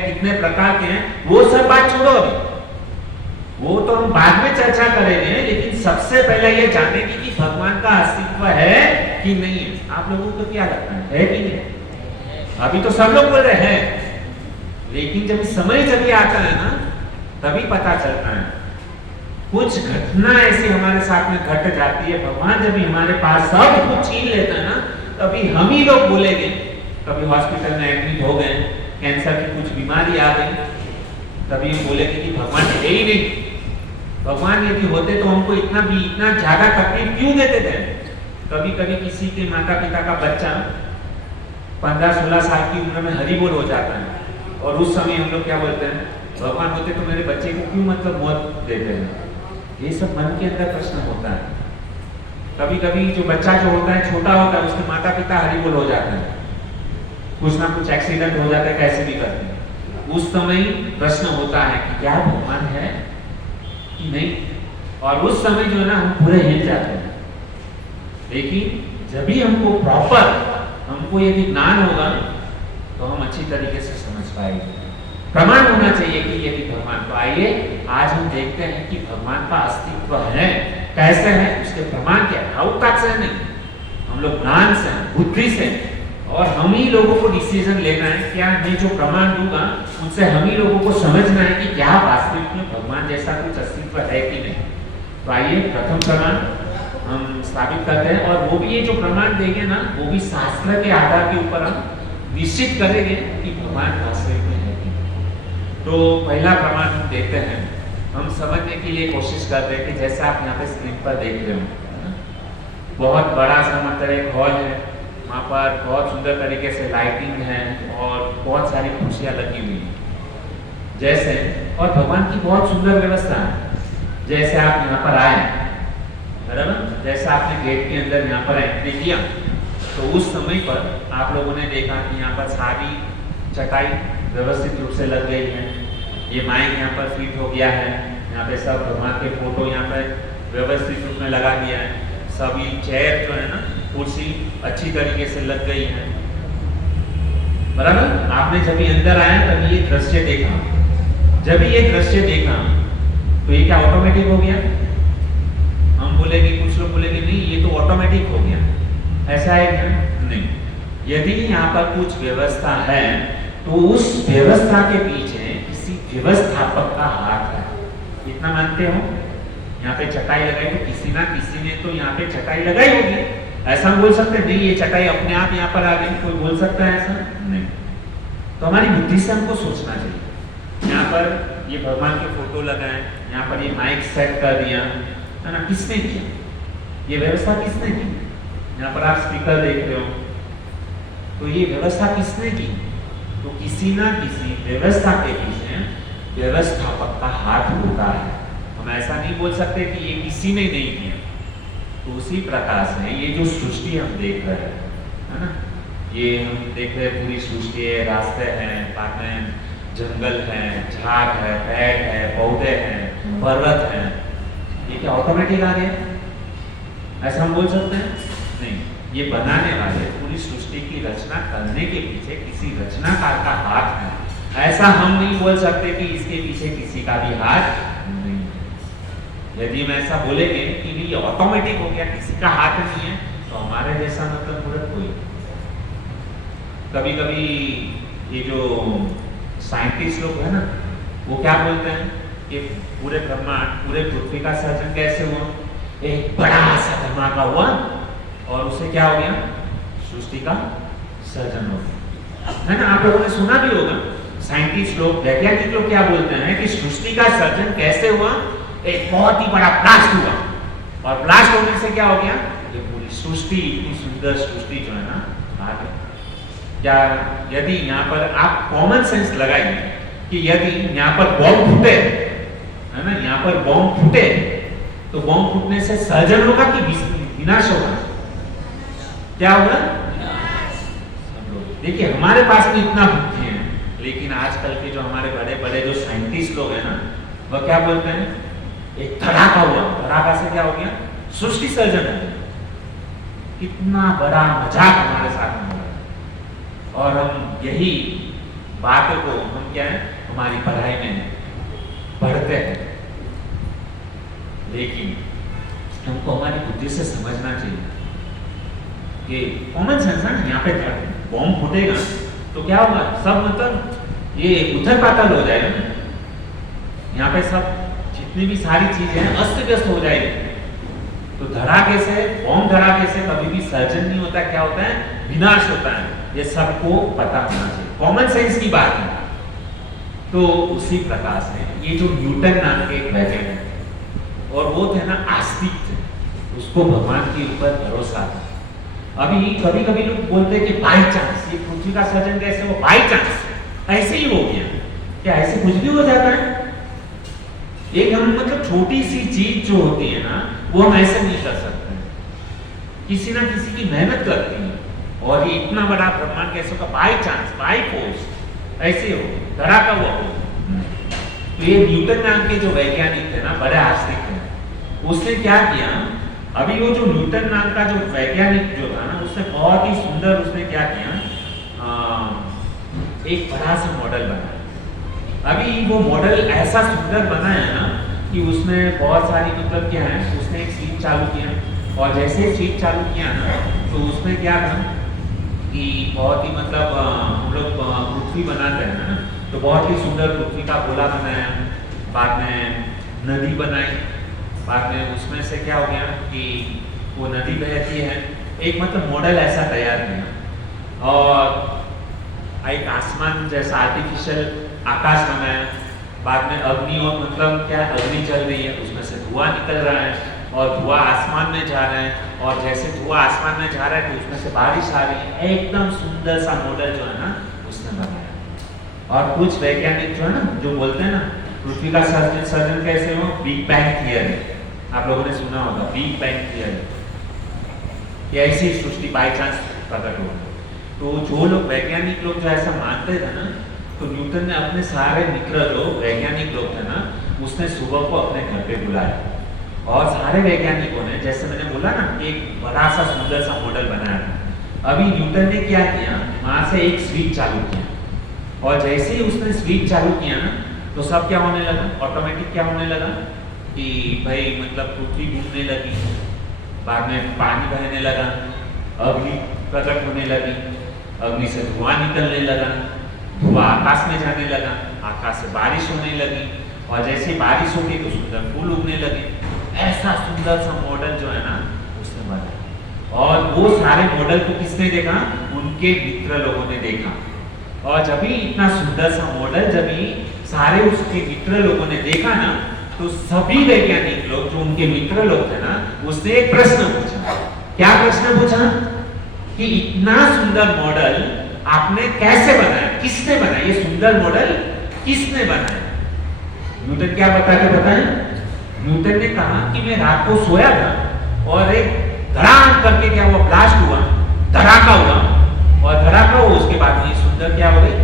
कितने प्रकार के हैं, वो सब बात छोड़ो अभी, वो तो हम बाद में चर्चा करेंगे। लेकिन सबसे पहले ये जानेंगे कि भगवान का अस्तित्व है कि नहीं है। आप लोगों को क्या लगता है कि नहीं? अभी तो सब लोग बोल रहे हैं, लेकिन जब समय जब आता है ना तभी पता चलता है। कुछ घटना ऐसी हमारे साथ में घट जाती है, भगवान जब हमारे पास सब कुछ छीन लेता है ना, तभी हम ही लोग बोलेंगे। कभी हॉस्पिटल में एडमिट हो गए, कैंसर की कुछ बीमारी आ गई, तभी हम बोलेंगे कि भगवान है ही नहीं। भगवान यदि होते तो हमको इतना ज्यादा तकलीफ क्यों देते थे? कभी कभी किसी के माता पिता का बच्चा 15-16 साल की उम्र में हरि बोल हो जाता है, और उस समय हम लोग क्या बोलते हैं, भगवान होते तो मेरे बच्चे को क्यों मतलब मौत देते हैं। ये सब मन के अंदर प्रश्न होता है। कभी कभी जो बच्चा जो होता है, छोटा होता है, उसके माता पिता हरि बोल हो जाते हैं, कुछ ना कुछ एक्सीडेंट हो जाता है, कैसे भी करते हैं। उस समय प्रश्न होता है कि क्या भगवान है कि नहीं, और उस समय जो है ना हम पूरे हिल जाते हैं। लेकिन जब भी हमको प्रॉपर हमको यदि ज्ञान होगा तो हम अच्छी तरीके से समझ पाएंगे। प्रमाण होना चाहिए कि यदि भगवान, तो आइए आज हम देखते हैं कि भगवान का अस्तित्व है, कैसे है, उसके प्रमाण क्या है। हाउताक से नहीं, हम लोग ज्ञान से, बुद्धि से, और हम ही लोगों को डिसीजन लेना है। क्या मैं जो प्रमाण दूंगा उनसे हम ही लोगों को समझना है कि क्या वास्तविक में भगवान जैसा कुछ अस्तित्व है कि नहीं। तो आइए प्रथम प्रमाण हम स्थापित करते हैं, और वो भी ये जो प्रमाण देंगे ना, वो भी शास्त्र के आधार के ऊपर हम निश्चित करेंगे कि भगवान वास्तविक में है कि नहीं। तो पहला प्रमाण हम देखते हैं, हम समझने के लिए कोशिश करते हैं कि जैसा आप यहाँ पे स्क्रीन पर देख रहे हो, बहुत बड़ा सा मतलब एक हॉल है, वहाँ पर बहुत सुंदर तरीके से लाइटिंग है और बहुत सारी कुर्सियाँ लगी हुई हैं जैसे, और भगवान की बहुत सुंदर व्यवस्था है। जैसे आप यहाँ पर आए, बराबर, जैसे आपने गेट के अंदर यहाँ पर एंट्री किया, तो उस समय पर आप लोगों ने देखा कि यहाँ पर सारी चटाई व्यवस्थित रूप से लग गई है। ये माइक यहाँ पर फिट हो गया है, यहाँ पे सब भगवान के फोटो यहाँ पर व्यवस्थित रूप में लगा दिया है। सभी चेयर जो है ना, कुर्सी अच्छी तरीके से लग गई है, बराबर। आपने जब ये अंदर आया तभी ये दृश्य देखा, जब ये दृश्य देखा तो ये क्या ऑटोमेटिक हो गया? हम बोलेंगे, कुछ लोग बोलेंगे नहीं ये तो ऑटोमेटिक हो गया, ऐसा है क्या? नहीं। यदि यहाँ पर कुछ व्यवस्था है तो उस व्यवस्था के पीछे किसी व्यवस्थापक का हाथ है, इतना मानते हो? यहाँ पे चटाई लगाई तो किसी ना किसी ने तो यहाँ पे चटाई लगाई होगी, ऐसा हम बोल सकते हैं? नहीं, ये चटाई अपने आप यहाँ पर आ गई, कोई बोल सकता है ऐसा? नहीं। तो हमारी बुद्धि से हमको सोचना चाहिए। यहाँ पर ये भगवान के फोटो लगाए, यहाँ पर ये माइक सेट कर दिया है ना, किसने किया? ये व्यवस्था किसने की? यहाँ पर आप स्पीकर देख रहे हो, तो ये व्यवस्था किसने की? तो किसी ना किसी व्यवस्था के पीछे व्यवस्थापक का हाथ होता है। हम ऐसा नहीं बोल सकते कि ये किसी ने नहीं किया। तो उसी प्रकार से ये जो सृष्टि हम देख रहे हैं, है ना, ये हम देख रहे हैं पूरी सृष्टि है, रास्ते हैं, पानी, जंगल है, झाड़ है, पेड़ है, पौधे हैं, पर्वत हैं, ये क्या ऑटोमेटिक आ गया? ऐसा हम बोल सकते हैं? नहीं। ये बनाने वाले, पूरी सृष्टि की रचना करने के पीछे किसी रचनाकार का हाथ है, ऐसा हम नहीं बोल सकते कि इसके पीछे किसी का भी हाथ नहीं है। यदि हम ऐसा बोलेंगे कि ये ऑटोमेटिक हो गया, किसी का हाथ नहीं है, तो हमारे जैसा मतलब पूरा कोई। कभी कभी ये जो साइंटिस्ट लोग है ना, वो क्या बोलते हैं कि पूरे ब्रह्मांड, पूरे पृथ्वी का सर्जन कैसे हुआ? एक बड़ा सा धमाका हुआ और उससे क्या हो गया? सृष्टि का सर्जन हो गया, है ना। आप लोगों ने सुना भी होगा, साइंटिस्ट लोग, वैज्ञानिक लोग क्या बोलते हैं कि सृष्टि का सर्जन कैसे हुआ? एक बहुत ही बड़ा ब्लास्ट हुआ, और ब्लास्ट होने से क्या हो गया? ये पूरी सृष्टि, इतनी सुंदर सृष्टि जो है ना, आ गई। क्या यदि यहाँ पर आप कॉमन सेंस लगाइए कि यदि यहाँ पर बॉम्ब फूटे, है ना, यहाँ पर बॉम्ब फूटे, तो बॉम्ब फूटने से सर्जन होगा कि विनाश होगा? क्या होगा? देखिए हमारे पास भी इतना बुद्धि है, लेकिन आजकल के जो हमारे बड़े बड़े जो साइंटिस्ट लोग हैं ना, वह क्या बोलते हैं, एक धड़ाका हुआ, धड़ाका से क्या हो गया, सृष्टि सर्जन हो गया। कितना बड़ा मजाक हमारे साथ में हो रहा है, और हम यही बातों को हम क्या है हमारी पढ़ाई में पढ़ते हैं, लेकिन हमको हमारी बुद्धि से समझना चाहिए कि कॉमन सेंस है ना, यहाँ पे बॉम्ब फूटेगा तो क्या होगा, सब मतलब ये उथल पाथल हो जाएगा ना, यहाँ पे सब जितनी भी सारी चीजें हैं अस्त व्यस्त हो जाएगी। तो धड़ाके से, बॉम्ब धड़ाके से कभी भी सर्जन नहीं होता, क्या होता है, विनाश होता है। ये सबको पता होना चाहिए, कॉमन सेंस की बात है। तो उसी प्रकार से ये जो न्यूटन नाम के एक वैज्ञानिक, और वो थे ना आस्तिक थे, उसको भगवान के ऊपर भरोसा था। अभी कभी कभी लोग बोलते हैं कि बाई चांस ये पृथ्वी का सर्जन कैसे, वो बाई चांस ऐसे ही हो गया, क्या ऐसे कुछ भी हो जाता है? एक हम मतलब छोटी सी चीज जो होती है ना, वो हम ऐसे नहीं कर सकते, किसी ना किसी की मेहनत लगती है, और ये इतना बड़ा ब्रह्मांड कैसे होगा, बाई चांस, बाई फोर्स ऐसे हो, धड़ाका हुआ हो। तो ये न्यूटन नाम के जो वैज्ञानिक थे ना, बड़े आस्तिक थे, उसने क्या किया, अभी वो जो न्यूटन नाम का जो वैज्ञानिक जो था ना, उसने बहुत ही सुंदर, उसने क्या किया, एक बड़ा सा मॉडल बनाया। अभी वो मॉडल ऐसा सुंदर बनाया ना कि उसमें बहुत सारी मतलब क्या है, उसने एक स्विच चालू किया, और जैसे स्विच चालू किया ना, तो उसमें क्या था कि बहुत ही मतलब हम लोग पृथ्वी बनाते हैं ना, तो बहुत ही सुंदर पृथ्वी का गोला बनाया, बाद में नदी बनाई, बाद में उसमें से क्या हो गया कि वो नदी बहती है, एक मतलब मॉडल ऐसा तैयार किया, और एक आसमान जैसा आर्टिफिशियल आकाश बनाया, बाद में अग्नि, और मतलब क्या अग्नि चल रही है, उसमें से धुआं निकल रहा है, और धुआं आसमान में जा रहा है, और जैसे धुआं आसमान में जा रहा है तो उसमें से बारिश आ रही है, एकदम सुंदर सा मॉडल जो है ना उसने बनाया। और कुछ वैज्ञानिक जो है ना, जो बोलते हैं ना पृथ्वी का सर्जन कैसे हो, बिग बैंग थियरी, आप लोगों ने सुना होगा बिग बैंग थियरी, ये ऐसी सृष्टि बाई चांस प्रकट हो। तो जो लोग वैज्ञानिक लोग जो ऐसा मानते थे ना, तो न्यूटन ने अपने सारे मित्र जो वैज्ञानिक लोग थे ना, उसने सुबह को अपने घर पे बुलाया, और सारे वैज्ञानिकों ने, जैसे मैंने बोला ना, एक बड़ा सा सुंदर सा मॉडल बनाया था। अभी न्यूटन ने क्या किया, वहां से एक स्विच चालू किया, और जैसे ही उसने स्विच चालू किया ना, तो सब क्या होने लगा, ऑटोमेटिक क्या होने लगा कि भाई मतलब पृथ्वी घूमने लगी, बाद में पानी बहने लगा, अग्नि प्रकट होने लगी, अग्नि से धुआं निकलने लगा, धुआं आकाश में जाने लगा, आकाश से बारिश होने लगी, और जैसे बारिश होगी तो सुंदर फूल उगने लगे। ऐसा सुंदर सा मॉडल जो है ना उसने बनाया, और वो सारे मॉडल को किसने देखा, उनके मित्र लोगों ने देखा। और जब भी इतना सुंदर सा मॉडल जब भी सारे उसके मित्र लोगों ने देखा ना, तो सभी वैज्ञानिक लोग जो उनके मित्र लोग थे ना, उसने एक प्रश्न पूछा। क्या प्रश्न पूछा कि इतना सुंदर मॉडल आपने कैसे बनाया, किसने बनाया, ये सुंदर मॉडल किसने बनाया? न्यूटन क्या बता के बताएं? न्यूटन ने कहा कि मैं रात को सोया था, और एक धड़ाम करके क्या हुआ, ब्लास्ट हुआ, धड़ाका हुआ, और धड़ाका हुआ, उसके बाद में सुंदर क्या हो गई,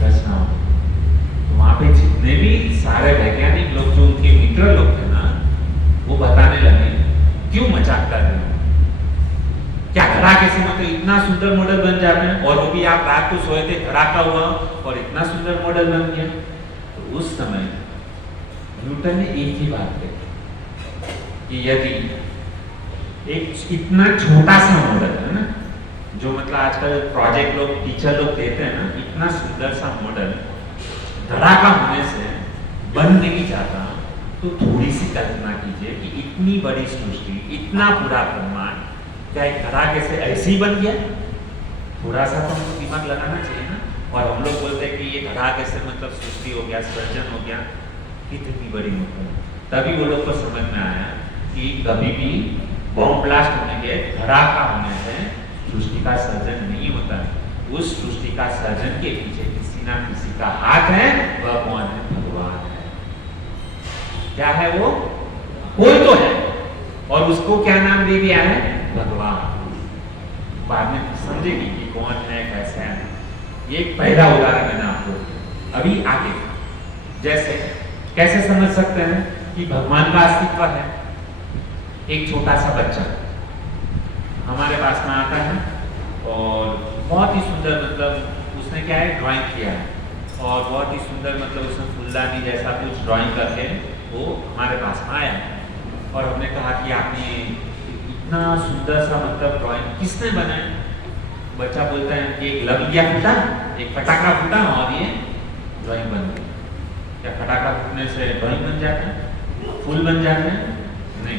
रचना हो गई। तो वहां पे जितने भी सारे वैज्ञानिक लोग जो उनके मित्र लोग थे ना, वो बताने लगे क्यों मजाक कर रहे हो, क्या धड़ाके से मतलब इतना सुंदर मॉडल बन जाते हैं, और वो भी आप रात को सोए थे, धड़ाका हुआ और इतना सुंदर मॉडल बन गया। तो उस समय न्यूटन ने एक ही बात कही कि यदि एक इतना छोटा सा मॉडल है ना, जो मतलब आजकल प्रोजेक्ट लोग, टीचर लोग देते हैं ना, इतना सुंदर सा मॉडल धड़ाका होने से बन नहीं जाता, तो थोड़ी सी कल्पना कीजिए कि इतनी बड़ी सृष्टि, इतना पूरा ब्रह्मांड क्या एक धड़ाके से ऐसे ही बन गया? थोड़ा सा तो हमको दिमाग लगाना चाहिए ना। और हम लोग बोलते हैं कि ये धड़ाके से मतलब सृष्टि हो गया, सर्जन हो गया, कितनी बड़ी मतलब। तभी वो लोग को समझ में आया कि कभी भी बॉम्ब ब्लास्ट होने के, धड़ाका होने से सृष्टि का सर्जन नहीं होता है। उस सृष्टि का सर्जन के पीछे किसी ना किसी का हाथ है, वह कौन है? भगवान है। क्या है वो? कोई तो है, और उसको क्या नाम दे दिया है? भगवान। बाद में समझेगी कि कौन है, कैसे है। ये एक पहला उदाहरण मैंने आपको दिया। अभी आगे जैसे कैसे समझ सकते हैं कि भगवान का अस्तित्व है। एक छोटा सा बच्चा हमारे पास में आता है और बहुत ही सुंदर मतलब उसने क्या है ड्राइंग किया है और बहुत ही सुंदर मतलब उसने फूलदानी जैसा कुछ ड्राइंग करके वो हमारे पास में आया और हमने कहा कि आपने इतना सुंदर सा मतलब ड्राइंग किसने बनाया। बच्चा बोलता है कि एक लव लिया फूटा, एक फटाका फूटा और ये ड्राइंग बन गई। क्या फटाका फूटने से ड्राइंग बन जाता है, फूल बन जाते हैं? नहीं।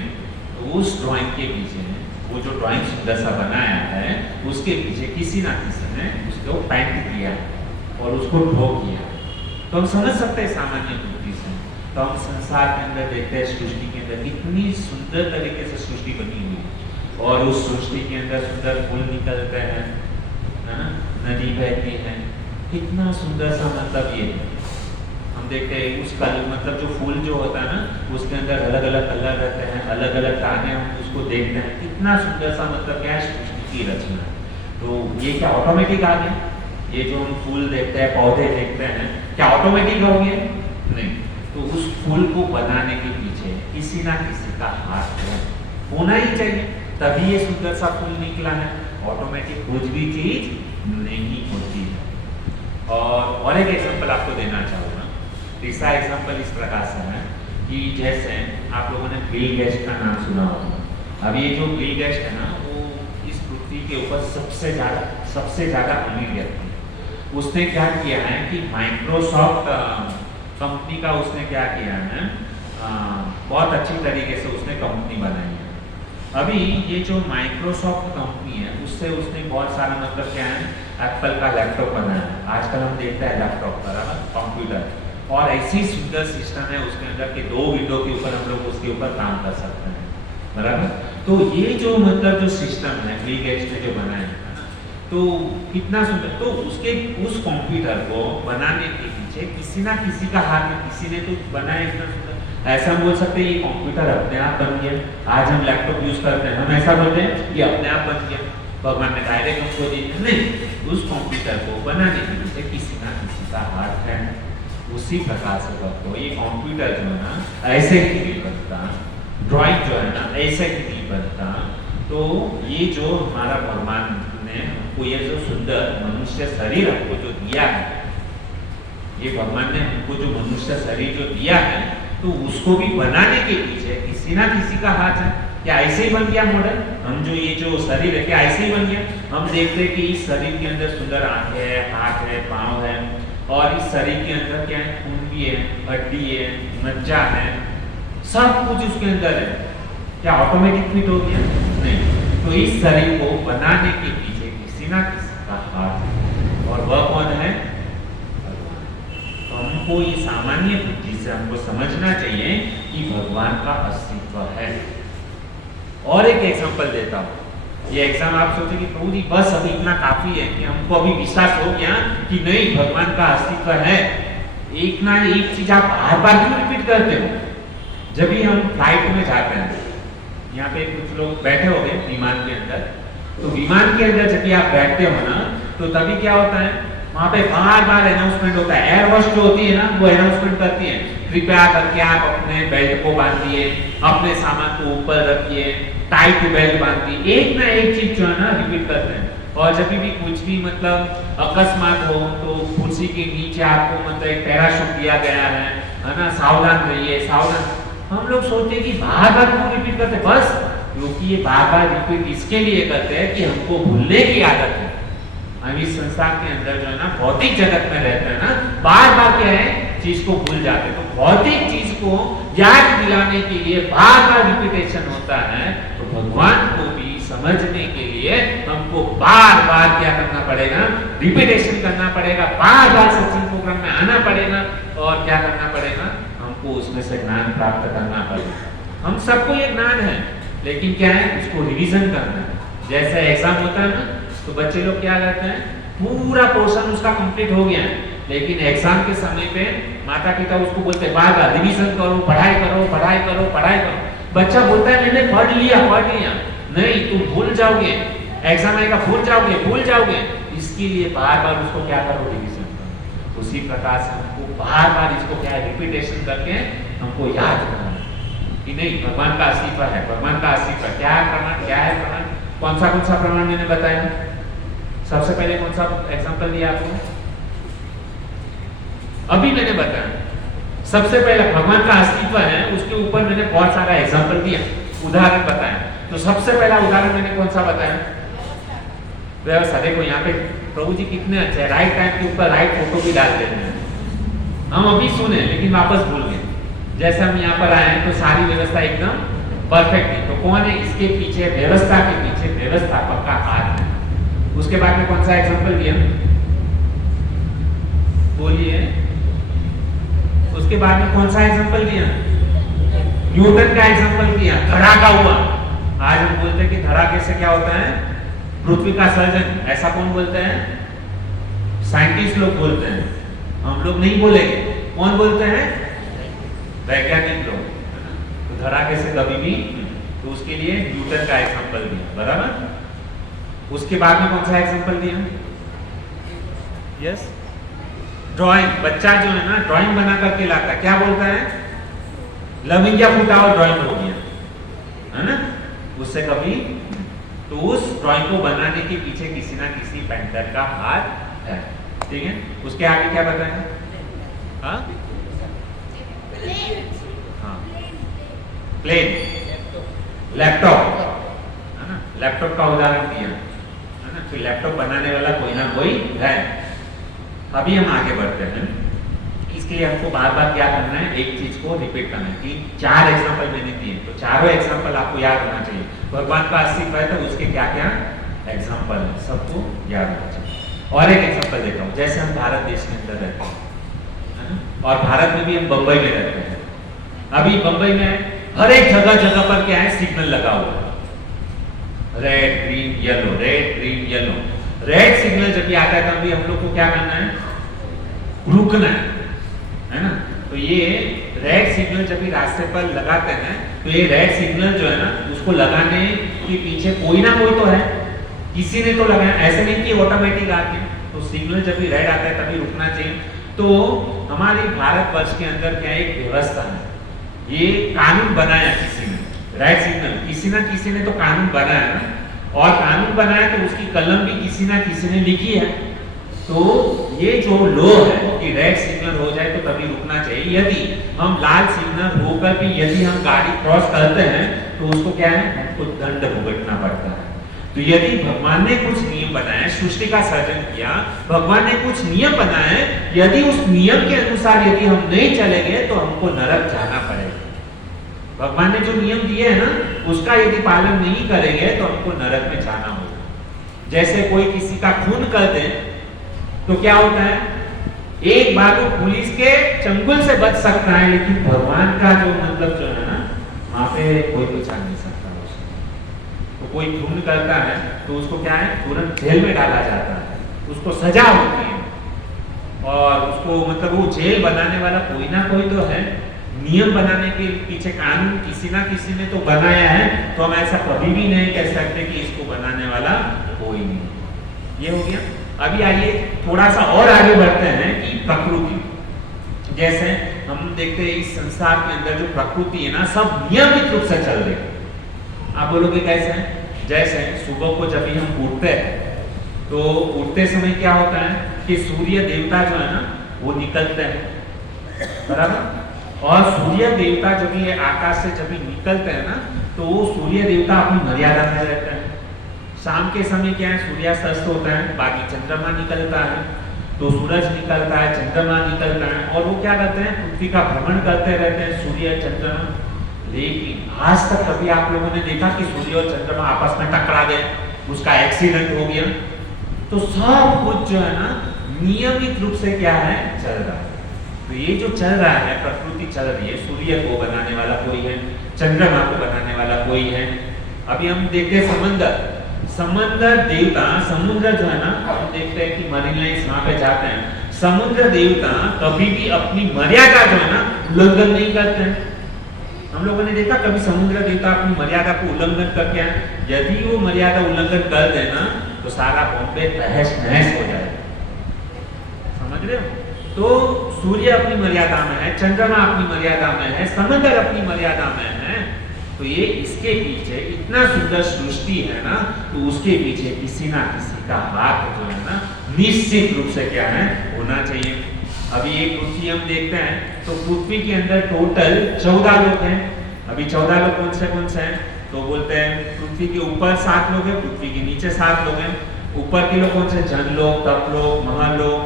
तो उस ड्राइंग के पीछे वो जो ड्राइंग सुंदर सा बनाया है उसके पीछे किसी ना किसी ने उसको पेंट किया और उसको ड्रॉ किया। तो हम समझ सकते हैं सामान्य बुद्धि से। तो हम संसार के अंदर देखते हैं सृष्टि के अंदर कितनी सुंदर तरीके से सृष्टि बनी हुई है और उस सृष्टि के अंदर सुंदर फूल निकलते हैं, है ना, नदी बहती है, कितना सुंदर सा मतलब ये हम देखते हैं उस कलर मतलब जो फूल जो होता है ना उसके अंदर अलग अलग कलर रहते हैं, अलग अलग दाने हम उसको देखते हैं, कितना सुंदर सा मतलब क्या है सृष्टि की रचना। तो ये क्या ऑटोमेटिक आ गया? ये जो हम फूल देखते हैं पौधे देखते हैं क्या ऑटोमेटिक हो गया? नहीं। तो उस फूल को बनाने के पीछे किसी ना किसी का हाथ होना ही चाहिए, तभी ये सुंदर सा फूल निकला है। ऑटोमेटिक कुछ भी चीज नहीं होती है। और एक एग्जांपल आपको देना चाहूँगा। तीसरा एग्जांपल इस प्रकार से है कि जैसे आप लोगों ने बिल गेट्स का नाम सुना होगा। अब ये जो बिल गेट्स है ना वो इस पृथ्वी के ऊपर सबसे ज़्यादा अमीर व्यक्ति। उसने क्या किया है कि माइक्रोसॉफ्ट कंपनी का उसने क्या किया है बहुत अच्छी तरीके से उसने कंपनी बनाई है। अभी ये जो माइक्रोसॉफ्ट कंपनी है उससे उसने बहुत सारा मतलब क्या है एप्पल का लैपटॉप बनाया है। आजकल हम देखते हैं लैपटॉप बराबर कंप्यूटर और ऐसी सुंदर सिस्टम है उसके अंदर के 2 विंडो के ऊपर हम लोग उसके ऊपर काम कर सकते हैं बराबर। तो ये जो मतलब जो सिस्टम है बिल गेट्स ने जो बनाया है तो कितना सुंदर। तो उसके उस कंप्यूटर को बनाने के पीछे किसी ना किसी का हाथ है, किसी ने तो बनाया इतना सुंदर। ऐसा हम बोल सकते हैं ये कंप्यूटर अपने आप बन गया। आज हम लैपटॉप यूज करते हैं, हम ऐसा बोलते हैं ये अपने आप बन गया, भगवान ने डायरेक्ट हमको दी नहीं। उस कंप्यूटर को बनाने के पीछे किसी ना किसी का हाथ है। उसी प्रकार से करते ये कंप्यूटर जो है ना ऐसे ही नहीं बनता, ड्राइंग जो है ना ऐसे ही नहीं बनता। तो ये जो हमारा भगवान ने हमको ये जो सुंदर मनुष्य शरीर हमको जो दिया है, ये भगवान ने हमको जो मनुष्य शरीर जो दिया है तो उसको भी बनाने के पीछे किसी ना किसी का हाथ है। क्या ऐसे ही बन गया मॉडल? हम जो ये जो शरीर है क्या ऐसे ही बन गया? हम देखते हैं कि इस शरीर के अंदर सुंदर आंखें है, हाथ है, पाँव है और इस शरीर के अंदर क्या है खून भी है, हड्डी है, मज्जा है, सब कुछ उसके अंदर है। क्या ऑटोमेटिक फिट हो गया? नहीं। तो इस शरीर को बनाने के पीछे किसी ना किसी का हाथ है और वह कौन है? भगवान। तो हमको ये सामान्य बुद्धि से हमको समझना चाहिए कि भगवान का अस्तित्व है। और एक एग्जांपल देता हूँ। ये एग्जाम आप सोचे कि प्रभु जी बस अभी इतना काफी है कि हमको अभी विश्वास हो गया कि नहीं भगवान का अस्तित्व है। एक ना एक चीज आप बार बार क्यों रिपीट करते हो? जब भी हम फ्लाइट में जाते हैं, यहाँ पे कुछ लोग बैठे हो गए विमान के अंदर, तो विमान के अंदर जब भी आप बैठते हो ना तो तभी क्या होता है वहाँ पे बार बार अनाउंसमेंट होता है। एयर होस्ट जो होती है ना वो अनाउंसमेंट करती है कृपया करके आप अपने बेल्ट को बांधिए, अपने सामान को ऊपर रखिए, टाइट बेल्ट बांधिए। एक ना एक चीज जो है ना रिपीट करते हैं। और जब भी कुछ भी मतलब अकस्मात हो तो कुर्सी के नीचे आपको मतलब एक पैराशूट दिया गया है ना, सावधान रहिए, सावधान। हम लोग सोचते कि बार बार क्यों रिपीट करते? बस क्योंकि ये बार बार रिपीट इसके लिए करते हैं कि हमको भूलने की आदत है। हम इस संसार के अंदर जो है ना भौतिक जगत में रहते हैं ना, बार बार क्या है चीज को भूल जाते हैं। तो भौतिक चीज को याद दिलाने के लिए बार बार रिपीटेशन होता है। तो भगवान को भी समझने के लिए हमको बार बार क्या करना पड़ेगा? रिपीटेशन करना पड़ेगा, बार बार सत्संग प्रोग्राम में आना पड़ेगा और क्या करना पड़ेगा? हमको उसमें से ज्ञान प्राप्त करना पड़ेगा। हम सबको ये ज्ञान है लेकिन क्या है उसको रिवीजन करना है। जैसे एग्जाम होता है ना तो बच्चे लोग क्या करते हैं पूरा पोर्शन उसका कंप्लीट हो गया है लेकिन एग्जाम के समय पे माता पिता उसको बोलते हैं बार बार रिवीजन करो, पढ़ाई करो, पढ़ाई करो, पढ़ाई करो। बच्चा बोलता है मैंने पढ़ लिया। नहीं, तुम भूल जाओगे, एग्जाम आएगा भूल जाओगे। इसके लिए बार बार उसको क्या करो, रिविजन करो। उसी प्रकार से हमको बार बार इसको क्या है, रिपीटेशन करके हमको याद करना कि नहीं भगवान का अस्तित्व है, भगवान का अस्तित्व क्या है प्रमाण, क्या है प्रमाण, कौन सा प्रमाण मैंने बताया। सबसे पहले कौन सा एग्जांपल दिया आपको, अभी मैंने बताया। सबसे पहले भगवान का अस्तित्व है, उसके ऊपर मैंने बहुत सारा एग्जांपल दिया, उदाहरण बताया। तो सबसे पहला उदाहरण मैंने कौन सा बताया, व्यवस्था। देखो यहाँ पे प्रभु जी कितने अच्छे हैं, राइट टाइम के ऊपर राइट फोटो भी डाल देते हैं। हम अभी सुने लेकिन वापस भूल गए। जैसे हम यहाँ पर आए हैं तो सारी व्यवस्था एकदम परफेक्ट है। तो कौन है इसके पीछे, व्यवस्था के पीछे व्यवस्थापक का हाथ है। उसके बाद में कौन सा एग्जांपल दिया, बोलिए। उसके बाद में कौन सा एग्जांपल दिया, न्यूटन का एग्जांपल दिया, धड़ा का हुआ। आज हम बोलते हैं कि धड़ाके से क्या होता है, पृथ्वी का सर्जन। ऐसा कौन बोलते हैं, साइंटिस्ट लोग बोलते हैं, हम लोग नहीं बोलेंगे। कौन बोलते हैं, वैज्ञानिक लोग। तो धड़ाके से कभी भी, तो उसके लिए न्यूटन का एग्जांपल दिया, बराबर। उसके बाद में कौन सा एग्जांपल दिया, यस, ड्राइंग। बच्चा जो है ना ड्राइंग बना करके लाता है, क्या बोलता है, लविंगिया फूटा और ड्राइंग हो गया, है ना। उससे कभी, तो उस ड्राइंग को बनाने के पीछे किसी ना किसी पेंटर का हाथ है, ठीक है। उसके आगे क्या बताएं, हाँ हाँ, प्लेन, लैपटॉप, है ना, लैपटॉप का उदाहरण दिया, है ना। फिर लैपटॉप बनाने वाला कोई ना कोई है। अभी हम आगे बढ़ते हैं। इसके लिए हमको बार बार क्या करना है, एक चीज को रिपीट करना है। कि 4 एग्जांपल मैंने दिए, तो चारों एग्जांपल आपको याद होना चाहिए। भगवान का अस्तित्व है तो उसके क्या क्या एग्जांपल है, सबको याद होना चाहिए। और एक एग्जांपल देता हूँ, जैसे हम भारत देश के अंदर रहते हैं, है ना, और भारत में भी हम बंबई में रहते हैं। अभी बंबई में हर एक जगह पर क्या है, सिग्नल लगा हुआ है, red green yellow, red green yellow. Red signal जब भी आता है तब भी हम लोग को क्या करना है, रुकना है ना। तो ये रेड सिग्नल जब भी रास्ते पर लगाते हैं तो ये रेड सिग्नल जो है ना, उसको लगाने के पीछे कोई ना कोई तो है, किसी ने तो लगाया, ऐसे नहीं कि ऑटोमेटिक आके। तो सिग्नल जब भी रेड आता है तभी रुकना चाहिए। तो हमारी भारतवर्ष के अंदर क्या एक व्यवस्था है, ये कानून बनाया किसी ने, रेड सिग्नल, किसी ना किसी ने तो कानून बनाया ना, और कानून बनाया तो उसकी कलम भी किसी ना किसी ने लिखी है। तो ये जो लॉ है कि रेड सिग्नल हो जाए तो तभी रुकना चाहिए। यदि हम लाल सिग्नल होकर भी यदि हम गाड़ी क्रॉस करते हैं तो उसको क्या है, हमको दंड भुगतना पड़ता है। तो यदि भगवान ने कुछ नियम बनाए, सृष्टि का सर्जन किया, भगवान ने कुछ नियम बनाए, यदि उस नियम के अनुसार यदि हम नहीं चलेंगे तो हमको नरक जाना पड़ेगा। भगवान ने जो नियम दिए हैं ना, उसका यदि पालन नहीं करेंगे तो हमको नरक में जाना होगा। जैसे कोई किसी का खून कर दे तो क्या होता है, एक बार वो पुलिस के चंगुल से बच सकता है, लेकिन भगवान का जो मतलब जो है ना, वहां पे कोई बचा नहीं सकता उसको। तो कोई खून करता है तो उसको क्या है, तुरंत जेल में डाला जाता है, उसको सजा होती है। और उसको मतलब वो जेल बनाने वाला कोई ना कोई तो है, नियम बनाने के पीछे कानून किसी ना किसी ने तो बनाया है। तो हम ऐसा कभी भी नहीं कह सकते कि इसको बनाने वाला कोई नहीं। ये हो गया। अभी आइए थोड़ा सा और आगे बढ़ते हैं कि प्रकृति, जैसे हम देखते हैं इस संसार के अंदर जो प्रकृति है ना, सब नियमित रूप से चल रही है। आप बोलोगे कैसे है, जैसे सुबह को जब भी हम उठते हैं तो उठते समय क्या होता है कि सूर्य देवता जो है ना वो निकलते हैं, बराबर। और सूर्य देवता जब भी आकाश से जब भी निकलते हैं ना, तो वो सूर्य देवता अपनी मर्यादा में रहते हैं। शाम के समय क्या है, सूर्यास्त होता है, बाकी चंद्रमा निकलता है, तो सूरज निकलता है, चंद्रमा निकलता है, और वो क्या करते हैं, पृथ्वी का भ्रमण करते रहते हैं, सूर्य चंद्रमा। लेकिन आज तक कभी आप लोगों ने देखा कि सूर्य और चंद्रमा आपस में टकरा गए, उसका एक्सीडेंट हो गया? तो सब कुछ जो है ना नियमित रूप से क्या है, चल रहा है। तो ये जो चल रहा है, प्रकृति चल रही है, सूर्य को बनाने वाला कोई है, चंद्रमा को बनाने वाला कोई है। अभी हम देखते हैं समंदर देवता, समुद्र जो है ना, हम देखते हैं कि मरीन लाइन्स वहां पे जाते हैं, समुद्र देवता कभी भी अपनी मर्यादा जो है ना उल्लंघन नहीं करते हैं। हम लोगों ने देखा कभी समुद्र देवता अपनी मर्यादा को उल्लंघन करके आए? यदि वो मर्यादा उल्लंघन कर देना तो सारा बॉम्बे तहस नहस हो जाएगा। समझ रहे हो? तो सूर्य अपनी मर्यादा में है, चंद्रमा अपनी मर्यादा में है, समंदर अपनी मर्यादा में है, तो ये इसके पीछे इतना सुंदर सृष्टि है ना, तो उसके पीछे किसी ना किसी का हाथ जो है ना निश्चित रूप से क्या है होना चाहिए। अभी एक पृथ्वी हम देखते हैं तो पृथ्वी के अंदर टोटल 14 लोग हैं। अभी 14 लोग कौन से हैं? तो बोलते हैं पृथ्वी के ऊपर 7 लोग हैं, पृथ्वी के नीचे 7 लोग हैं। ऊपर के लोग कौन से? जनलोक, तपलोक, महलोक,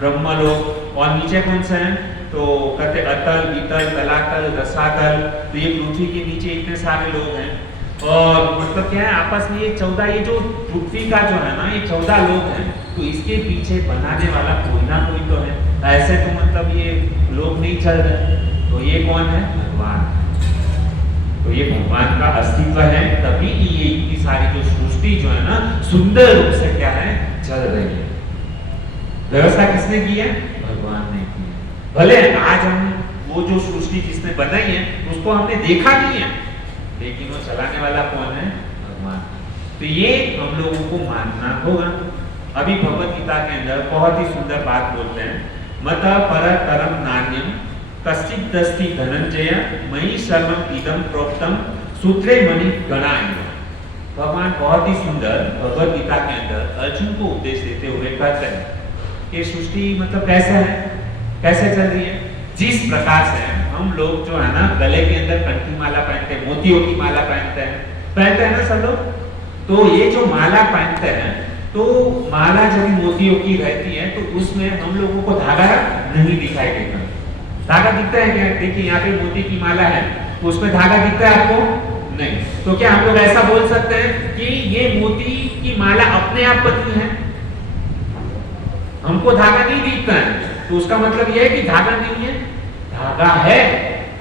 ब्रह्मलोक। और नीचे कौन से हैं? तो कहते अतल, वितल, तलातल, रसातल। तो ये पृथ्वी के नीचे इतने सारे लोग हैं। और मतलब क्या है आपस में ये 14, ये जो पृथ्वी का जो है ना ये 14 लोग हैं, तो इसके पीछे बनाने वाला कोई ना कोई तो है। ऐसे तो मतलब ये लोग नहीं चल रहे, तो ये कौन है? भगवान। तो ये भगवान का अस्तित्व है, तभी ये इतनी सारी जो सृष्टि जो है ना सुंदर रूप से क्या है चल रही है। व्यवस्था किसने की है? भगवान ने की है। भले आज हम वो जो सृष्टि जिसने बनाई है उसको हमने देखा नहीं है, लेकिन वो चलाने वाला कौन है? भगवान। तो ये हम लोगों को मानना होगा। अभी भगवत गीता के अंदर बहुत ही सुंदर बात बोलते हैं, मत पर करम नान्यम कश्चित दस्ति धनंजय मयि सर्वम इदम प्रोक्तम सूत्रे मणि गणाय। भगवान बहुत ही सुंदर भगवत गीता के अंदर अर्जुन को उपदेश देते हुए कहते हैं कि सृष्टि मतलब कैसा है, कैसे चल रही है। जिस प्रकार से हम लोग जो है ना गले के अंदर कंठी माला पहनते हैं, मोतियों की माला पहनते हैं ना सब लोग। तो ये जो माला पहनते हैं तो माला जब मोतियों की रहती है तो उसमें हम लोगों को धागा नहीं दिखाई देता। धागा दिखता है क्या? देखिए यहाँ पे मोती की माला है, तो उसमें धागा दिखता है आपको? नहीं। तो क्या हम लोग ऐसा बोल सकते हैं कि ये मोती की माला अपने आप बनी है? हमको धागा नहीं दिखता है, तो उसका मतलब यह है कि धागा नहीं है। धागा है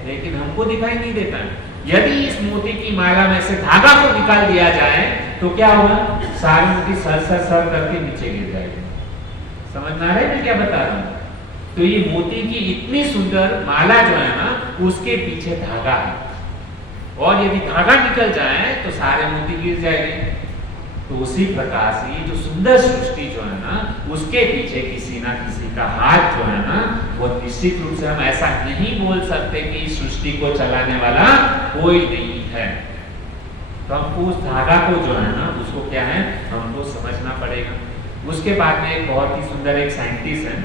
लेकिन हमको दिखाई नहीं देता है। यदि इस मोती की माला में से धागा को निकाल दिया जाए तो क्या होगा? सारी मोती सर करके नीचे गिर जाएगी। समझ में आ रहा है मैं क्या बता रहा हूँ? तो ये मोती की इतनी सुंदर माला जो है ना उसके पीछे धागा है, और यदि धागा निकल जाए तो सारे मोती गिर जाएंगे। तो उसी प्रकार से ये जो सुंदर सृष्टि जो है ना उसके पीछे किसी ना किसी का हाथ जो है ना, वो निश्चित रूप से हम ऐसा नहीं बोल सकते कि इस सृष्टि को चलाने वाला कोई नहीं है। तो हमको उस धागा को जो है ना उसको क्या है हमको समझना पड़ेगा। उसके बाद में एक बहुत ही सुंदर एक साइंटिस्ट है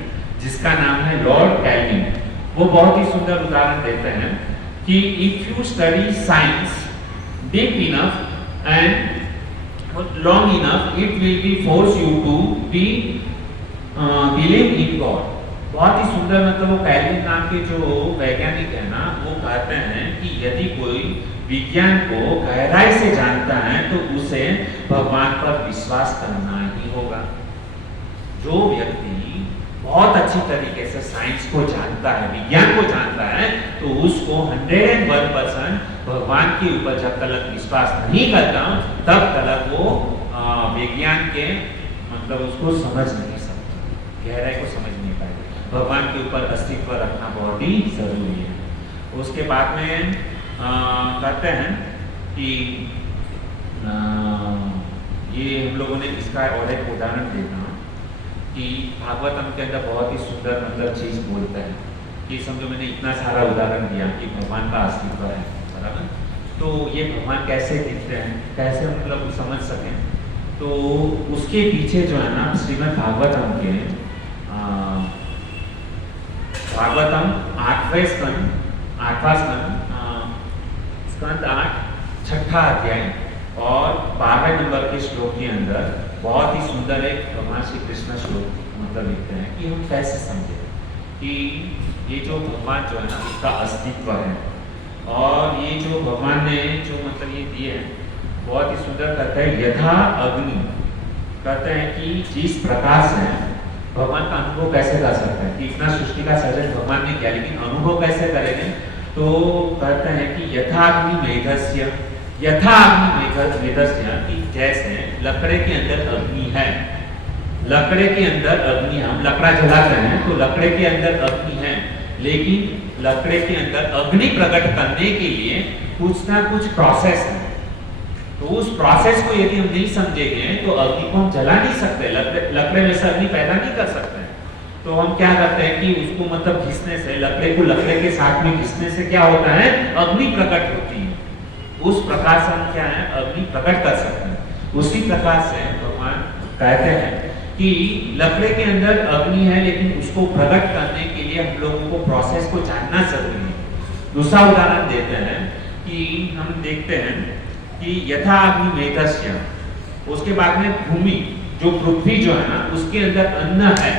जिसका नाम है लॉर्ड कैल्विन। वो बहुत ही सुंदर उदाहरण देते हैं कि if you study science deep enough and long enough it will be force you to be believe in God। बहुत ही सुंदर मतलब वो कैल्विन नाम के जो वैज्ञानिक है ना वो कहते हैं कि यदि कोई विज्ञान को गहराई से जानता है तो उसे भगवान पर विश्वास करना ही होगा। जो व्यक्ति बहुत अच्छी तरीके से साइंस को जानता है, विज्ञान को जानता है, तो उसको 101% भगवान के ऊपर जब तक विश्वास नहीं करता तब तक वो विज्ञान के मतलब उसको समझ नहीं सकता, गहराई को समझ नहीं पाएगा। भगवान के ऊपर अस्तित्व रखना बहुत ही जरूरी है। उसके बाद में कहते हैं कि ये हम लोगों ने इसका और एक उदाहरण देखा कि भागवतम के अंदर बहुत ही सुंदर मतलब चीज बोलते हैं कि समझो मैंने इतना सारा उदाहरण दिया कि भगवान का अस्तित्व है, बराबर। तो ये भगवान कैसे दिखते हैं, कैसे मतलब समझ सकें, तो उसके पीछे जो है ना श्रीमद् भागवतम के भागवतम 8वां स्कंद 8 छठा अध्याय और 12वें नंबर के श्लोक के अंदर बहुत ही सुंदर एक भगवान श्री कृष्ण श्लोक मतलब लिखते हैं कि हम कैसे समझे कि ये जो भगवान जो है ना उसका अस्तित्व है, और ये जो भगवान ने जो मतलब ये दिए हैं बहुत ही सुंदर कहते हैं यथा अग्नि। कहते हैं कि जिस प्रकार से भगवान का अनुभव कैसे कर सकते हैं कि इतना सृष्टि का सर्जन भगवान ने किया, लेकिन अनुभव कैसे करेंगे, तो कहते हैं कि यथा अग्नि मेघस्य, यथा अग्नि मेघस्य कि जैसे लकड़े के अंदर अग्नि है, लकड़े के अंदर अग्नि, हम लकड़ा जलाते हैं तो लकड़े के अंदर अग्नि है, लेकिन लकड़े के अंदर अग्नि प्रकट करने के लिए कुछ ना कुछ प्रोसेस है। तो उस प्रोसेस को यदि हम नहीं समझेंगे तो अग्नि को हम जला नहीं सकते, लकड़े में से अग्नि पैदा नहीं कर सकते। तो हम क्या करते हैं कि उसको मतलब घिसने से, लकड़े को लकड़े के साथ में घिसने से क्या होता है, अग्नि प्रकट होती है। उस प्रकार से हम क्या है, अग्नि प्रकट कर सकते हैं। उसी प्रकार से भगवान कहते हैं कि लकड़े के अंदर अग्नि है, लेकिन उसको प्रकट करने के लिए हम लोगों को प्रोसेस को जानना जरूरी है। दूसरा उदाहरण देते हैं कि हम देखते हैं कि यथा अग्नि मेधस्य, उसके बाद में भूमि जो पृथ्वी जो है ना, उसके अंदर अन्न है।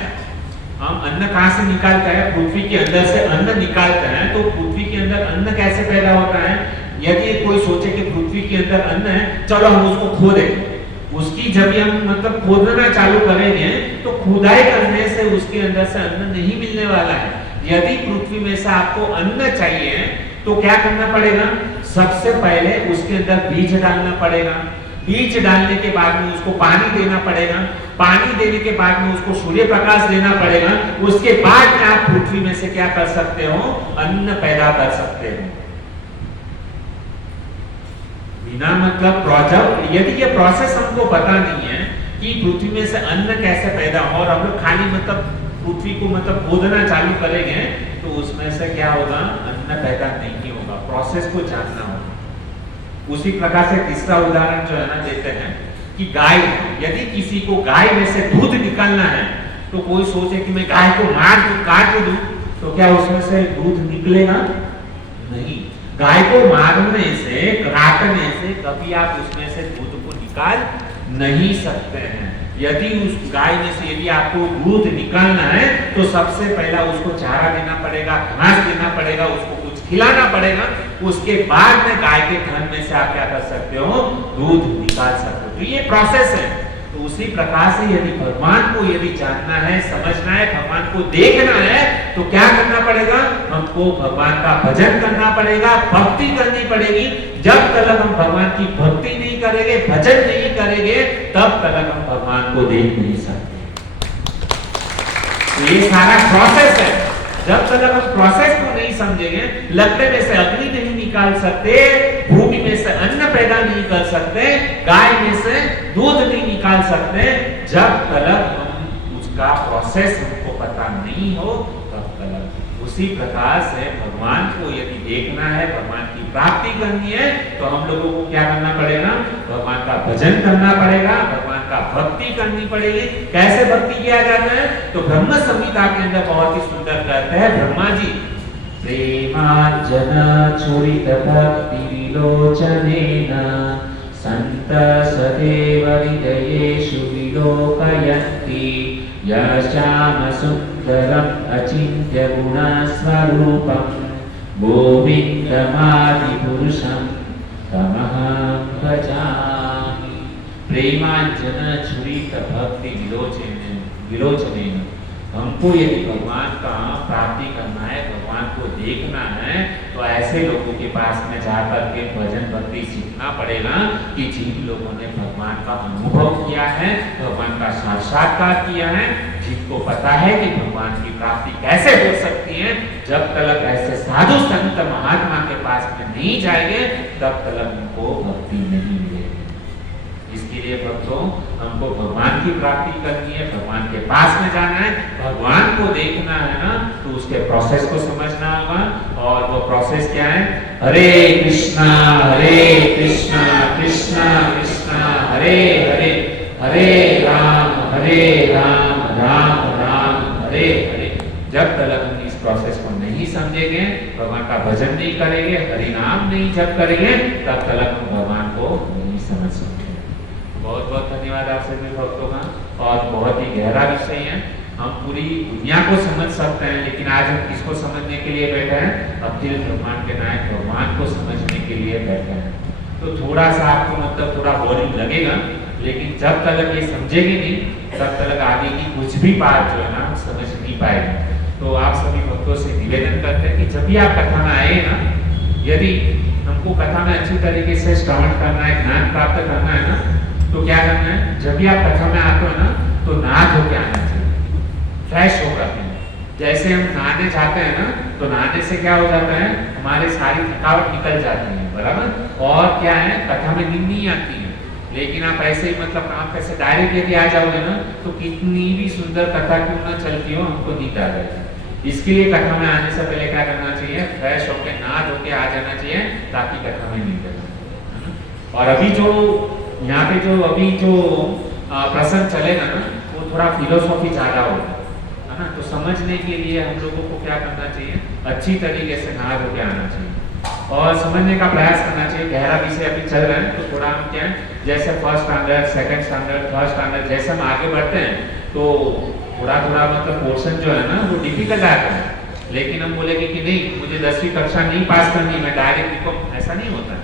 हम अन्न कहाँ से निकालते हैं, पृथ्वी के अंदर से अन्न निकालते हैं। तो पृथ्वी के अंदर अन्न कैसे पैदा होता है, यदि कोई सोचे कि पृथ्वी के अंदर अन्न है, चलो हम उसको खोदेंगे, उसकी जब हम मतलब खोदना चालू करेंगे तो खुदाई करने से उसके अंदर से अन्न नहीं मिलने वाला है। यदि पृथ्वी में से आपको अन्न चाहिए तो क्या करना पड़ेगा, सबसे पहले उसके अंदर बीज डालना पड़ेगा। बीज डालने के बाद में उसको पानी देना पड़ेगा, पानी देने के बाद में उसको सूर्य प्रकाश देना पड़ेगा। उसके बाद में आप पृथ्वी में से क्या कर सकते हो, अन्न पैदा कर सकते हो। बिना मतलब प्रोजेक्ट, यदि ये प्रोसेस हमको पता नहीं है कि पृथ्वी में से अन्न कैसे पैदा हो, और हम लोग खाली मतलब पृथ्वी को मतलब खोदना चालू करेंगे तो उसमें से क्या होगा, अन्न पैदा नहीं होगा। प्रोसेस को जानना होगा। उसी प्रकार से तीसरा उदाहरण जो है ना देते हैं कि गाय, यदि किसी को गाय में से दूध निकालना है तो कोई सोचे कि मैं गाय को मार दूं, काट दूं, तो क्या उसमें से दूध निकलेगा? नहीं। गाय को मारने से, काटने से कभी आप उसमें से दूध को निकाल नहीं सकते हैं। यदि उस गाय में से यदि आपको दूध निकालना है तो सबसे पहला उसको चारा देना पड़ेगा, घास देना पड़ेगा, उसको कुछ खिलाना पड़ेगा। उसके बाद में गाय के थन में से आप क्या कर सकते हो, दूध निकाल सकते हो। तो ये प्रोसेस है। तो उसी प्रकार से यदि भगवान को यदि जानना है, समझना है, भगवान को देखना है तो क्या करना पड़ेगा, हमको भगवान का भजन करना पड़ेगा, भक्ति करनी पड़ेगी। जब तक हम भगवान की भक्ति नहीं करेंगे, भजन नहीं करेंगे, तब तक हम भगवान को देख नहीं सकते। तो ये सारा प्रोसेस है। जब तक हम प्रोसेस को नहीं समझेंगे, लकड़े में से अग्नि नहीं निकाल सकते, भूमि में से अन्न पैदा नहीं कर सकते, गाय में से दूध नहीं निकाल सकते, जब तक हम उसका प्रोसेस हमको पता नहीं हो तब तक। उसी प्रकार से भगवान को यदि देखना है, भगवान की प्राप्ति करनी है तो हम लोगों को क्या करना पड़ेगा, भगवान का भजन करना पड़ेगा, भगवान का भक्ति करनी पड़ेगी। कैसे भक्ति किया जाता है, तो ब्रह्म संहिता के अंदर बहुत ही सुंदर कहते हैं ब्रह्मा जी, प्रेमांजन चुरित भक्ति विलोचनेन संत सदैव हृदयेषु विलोकयन्ति यश्याम सुंदरम अचिन्त्य गुणस्वरूपं गोविन्दमादि पुरुषं तमहं भजामि। प्रेमांजन चुरित भक्ति विलोचनेन, हमको यदि भगवान का प्राप्ति करना है, भगवान को देखना है, तो ऐसे लोगों के पास में जाकर के भजन भक्ति सीखना पड़ेगा कि जिन लोगों ने भगवान का अनुभव किया है, भगवान का साक्षात्कार किया है, जिनको पता है कि भगवान की प्राप्ति कैसे हो सकती है। जब तक ऐसे साधु संत महात्मा के पास में नहीं जाएंगे तब तक उनको भक्ति नहीं मिलेगी। इसके लिए भक्तों, हमको भगवान की प्राप्ति करनी है, भगवान के पास में जाना है, भगवान को देखना है ना, तो उसके प्रोसेस को समझना होगा। और वो प्रोसेस क्या है, हरे कृष्णा कृष्णा कृष्णा हरे हरे, हरे राम राम राम हरे हरे। जब तक हम इस प्रोसेस को नहीं समझेंगे, भगवान का भजन नहीं करेंगे, हरि नाम नहीं जप करेंगे, तब तक हम भगवान को नहीं समझ सकते। बहुत बहुत धन्यवाद आप सभी भक्तों का। और बहुत ही गहरा विषय है, हम पूरी दुनिया को समझ सकते हैं, लेकिन आज हम किसको समझने के लिए बैठे हैं, अखिल ब्रह्मांड के नायक भगवान को समझने के लिए बैठे हैं। तो थोड़ा सा आपको मतलब थोड़ा बोरिंग लगेगा, लेकिन जब तक ये समझेंगे नहीं तब तक आगे की कुछ भी बात जो है ना हम समझ नहीं पाएंगे। तो आप सभी भक्तों से निवेदन करते हैं कि जब भी आप कथा में आए ना, यदि हमको कथा में अच्छी तरीके से श्रवण करना है, ज्ञान प्राप्त करना है ना, तो क्या करना है, जब भी आप कथा में आते हो ना तो नहा धो के आना चाहिए, फ्रेश हो जाते हैं। जैसे हम नहाने जाते हैं ना, तो नहाने से क्या हो जाता है, हमारी सारी थकावट निकल जाती है, बराबर। और क्या है, कथा में नींद नहीं आती है, लेकिन आप ऐसे ही मतलब काम कैसे डायरेक्ट यदि आ जाओगे ना तो कितनी भी सुंदर कथा क्यों ना चलती हो, हमको नींद आ जाएगी। इसके लिए कथा में आने से पहले क्या करना चाहिए, फ्रेश होके नहा धो के आ जाना चाहिए ताकि कथा में नींद आए। और अभी जो यहाँ पे जो अभी जो प्रसंग चलेगा ना वो थोड़ा फिलोसॉफी ज़्यादा होगा, है ना। तो समझने के लिए हम लोगों को क्या करना चाहिए, अच्छी तरीके से नहा धो के आना चाहिए और समझने का प्रयास करना चाहिए। गहरा विषय अभी चल रहा है तो थोड़ा हम क्या है, जैसे first standard, second standard, third standard जैसे हम आगे बढ़ते हैं तो थोड़ा थोड़ा मतलब पोर्शन जो है ना वो डिफिकल्ट आता है। लेकिन हम बोलेंगे कि नहीं मुझे 10वीं कक्षा नहीं पास करनी, मैं डायरेक्ट बीकॉम, ऐसा नहीं होता है।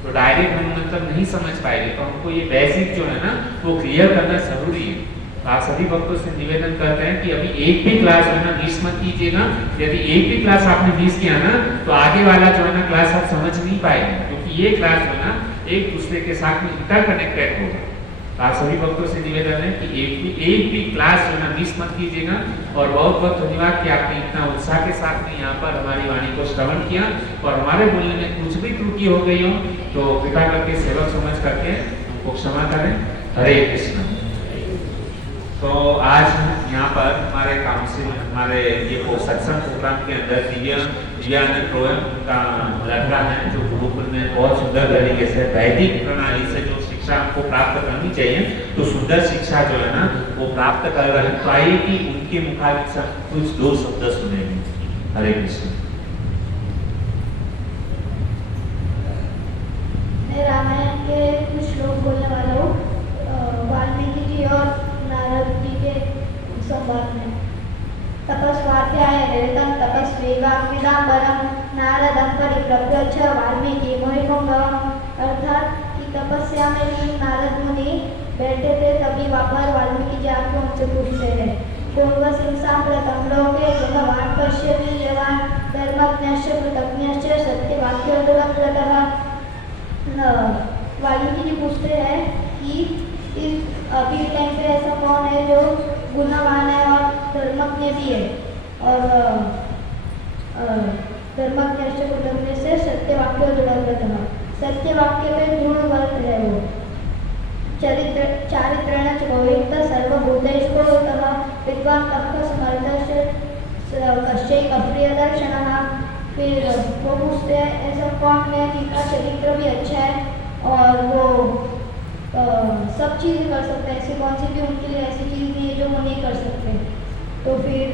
तो डायरेक्ट हम मतलब नहीं समझ पाएंगे, तो हमको ये बेसिक जो है ना वो क्लियर करना जरूरी है। तो आप सभी भक्तों से निवेदन करते हैं कि अभी एक भी क्लास जो है ना मिस मत कीजिएगा। यदि एक भी क्लास आपने मिस किया ना तो आगे वाला जो है ना क्लास आप समझ नहीं पाएंगे, क्योंकि ये क्लास जो है ना एक दूसरे के साथ में इंटरकनेक्टेड होगा। आप सभी भक्तों से निवेदन है कि एक भी क्लास जो है ना मिस मत कीजिएगा। और बहुत बहुत धन्यवाद कि आपने इतना उत्साह के साथ में यहाँ पर हमारी वाणी को श्रवण किया और हमारे बोलने में कुछ भी त्रुटि हो गई हो तो कृपा करके सेवक समझ करके हमको क्षमा करें। हरे कृष्ण। तो आज यहाँ पर हमारे काउंसिल, हमारे ये सत्संग प्रोग्राम के अंदर दिव्यानंद प्रोएम का लड़का है जो गुरुकुल में बहुत सुंदर तरीके से वैदिक प्रणाली से जो शिक्षा हमको प्राप्त करनी चाहिए तो सुंदर शिक्षा जो है ना वो प्राप्त कर रहे हैं। तो आइए कि उनके मुखारित से कुछ 2 शब्द सुनेंगे। हरे कृष्ण। मैं रामायण के कुछ श्लोक बोलने वाला हूँ वाल्मीकि जी और नारद जी के संवाद में। तपस्वाध्याय निरतं तपस्वीवाग्विदाम्बरं नारदं परिप्लव्य च वाल्मीकि मुनिपुंगवम्। अर्थात कि तपस्या में लीन नारद मुनि बैठे थे, तभी वहाँ पर वाल्मीकि जी आके उनसे पूछते हैं पूर्वसिं साम्प्रतं लोके गुणवान् पश्यति यवान् धर्मज्ञश्च कृतज्ञश्च सत्यवाक्यो दुरंततः। वाल्मीकि जी पूछते हैं कि इस अभी टाइम पे ऐसा कौन है जो गुणवान है और धर्मज्ञ भी है, और धर्मज्ञ से सत्यवाक्य दृढ़, सत्यवाक्य में दृढ़ वर्त है वो। चारित्रेण च भवेत् सर्वभूतेषु विद्वान् कः समर्थश्च कश्चित् अप्रियदर्शनः। फिर वो पूछते हैं ऐसा कौन है जिनका चरित्र भी अच्छा है और वो सब चीज़ें कर सकते हैं, ऐसी कौन सी भी उनके लिए ऐसी चीज़ नहीं है जो वो नहीं कर सकते। तो फिर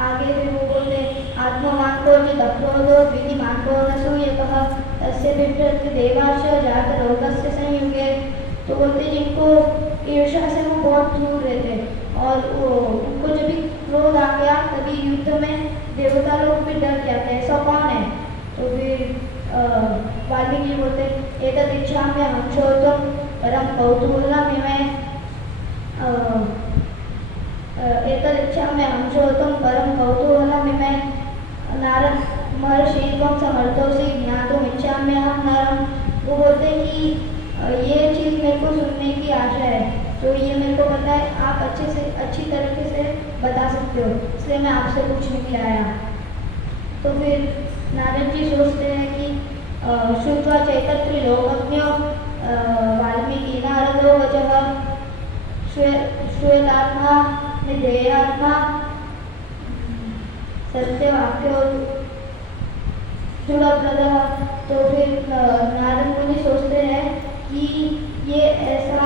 आगे फिर वो बोलते आत्मवान को जिदप्रोदो विधिमान को नसूयतः तस्य बिभ्रति देवाश जात रोगस्य संयुगे। तो बोलते जिनको ईर्ष्या से वो बहुत दूर रहते और वो उनको जब भी क्रोध आ गया तभी युद्ध में देवता लोग भी डर जाते हैं, ऐसा कौन है। तो फिर वाल्मीकि बोलते एतदिच्छाम्य हंसोतम परम कौतूहलमिमे एतदिच्छाम्य हंसोतम परम कौतूहलमिमे नारद महर्षि त्वं समर्थोसि ज्ञातुमिच्छाम्यहं नरम। वो बोलते कि ये चीज़ मेरे को सुनने की आशा है, तो ये मेरे को पता है आप अच्छी तरीके से बता सकते हो, इसलिए मैं आपसे पूछने के लिए आया। तो फिर नारद जी सोचते हैं कि श्रुत्वा चैतत्रिलोकज्ञो वाल्मीकि नारदो वचः श्वेतात्मा निधेयात्मा सत्यवाक्यो दृढ़प्रदः। तो फिर नारद मुनि सोचते हैं कि ये ऐसा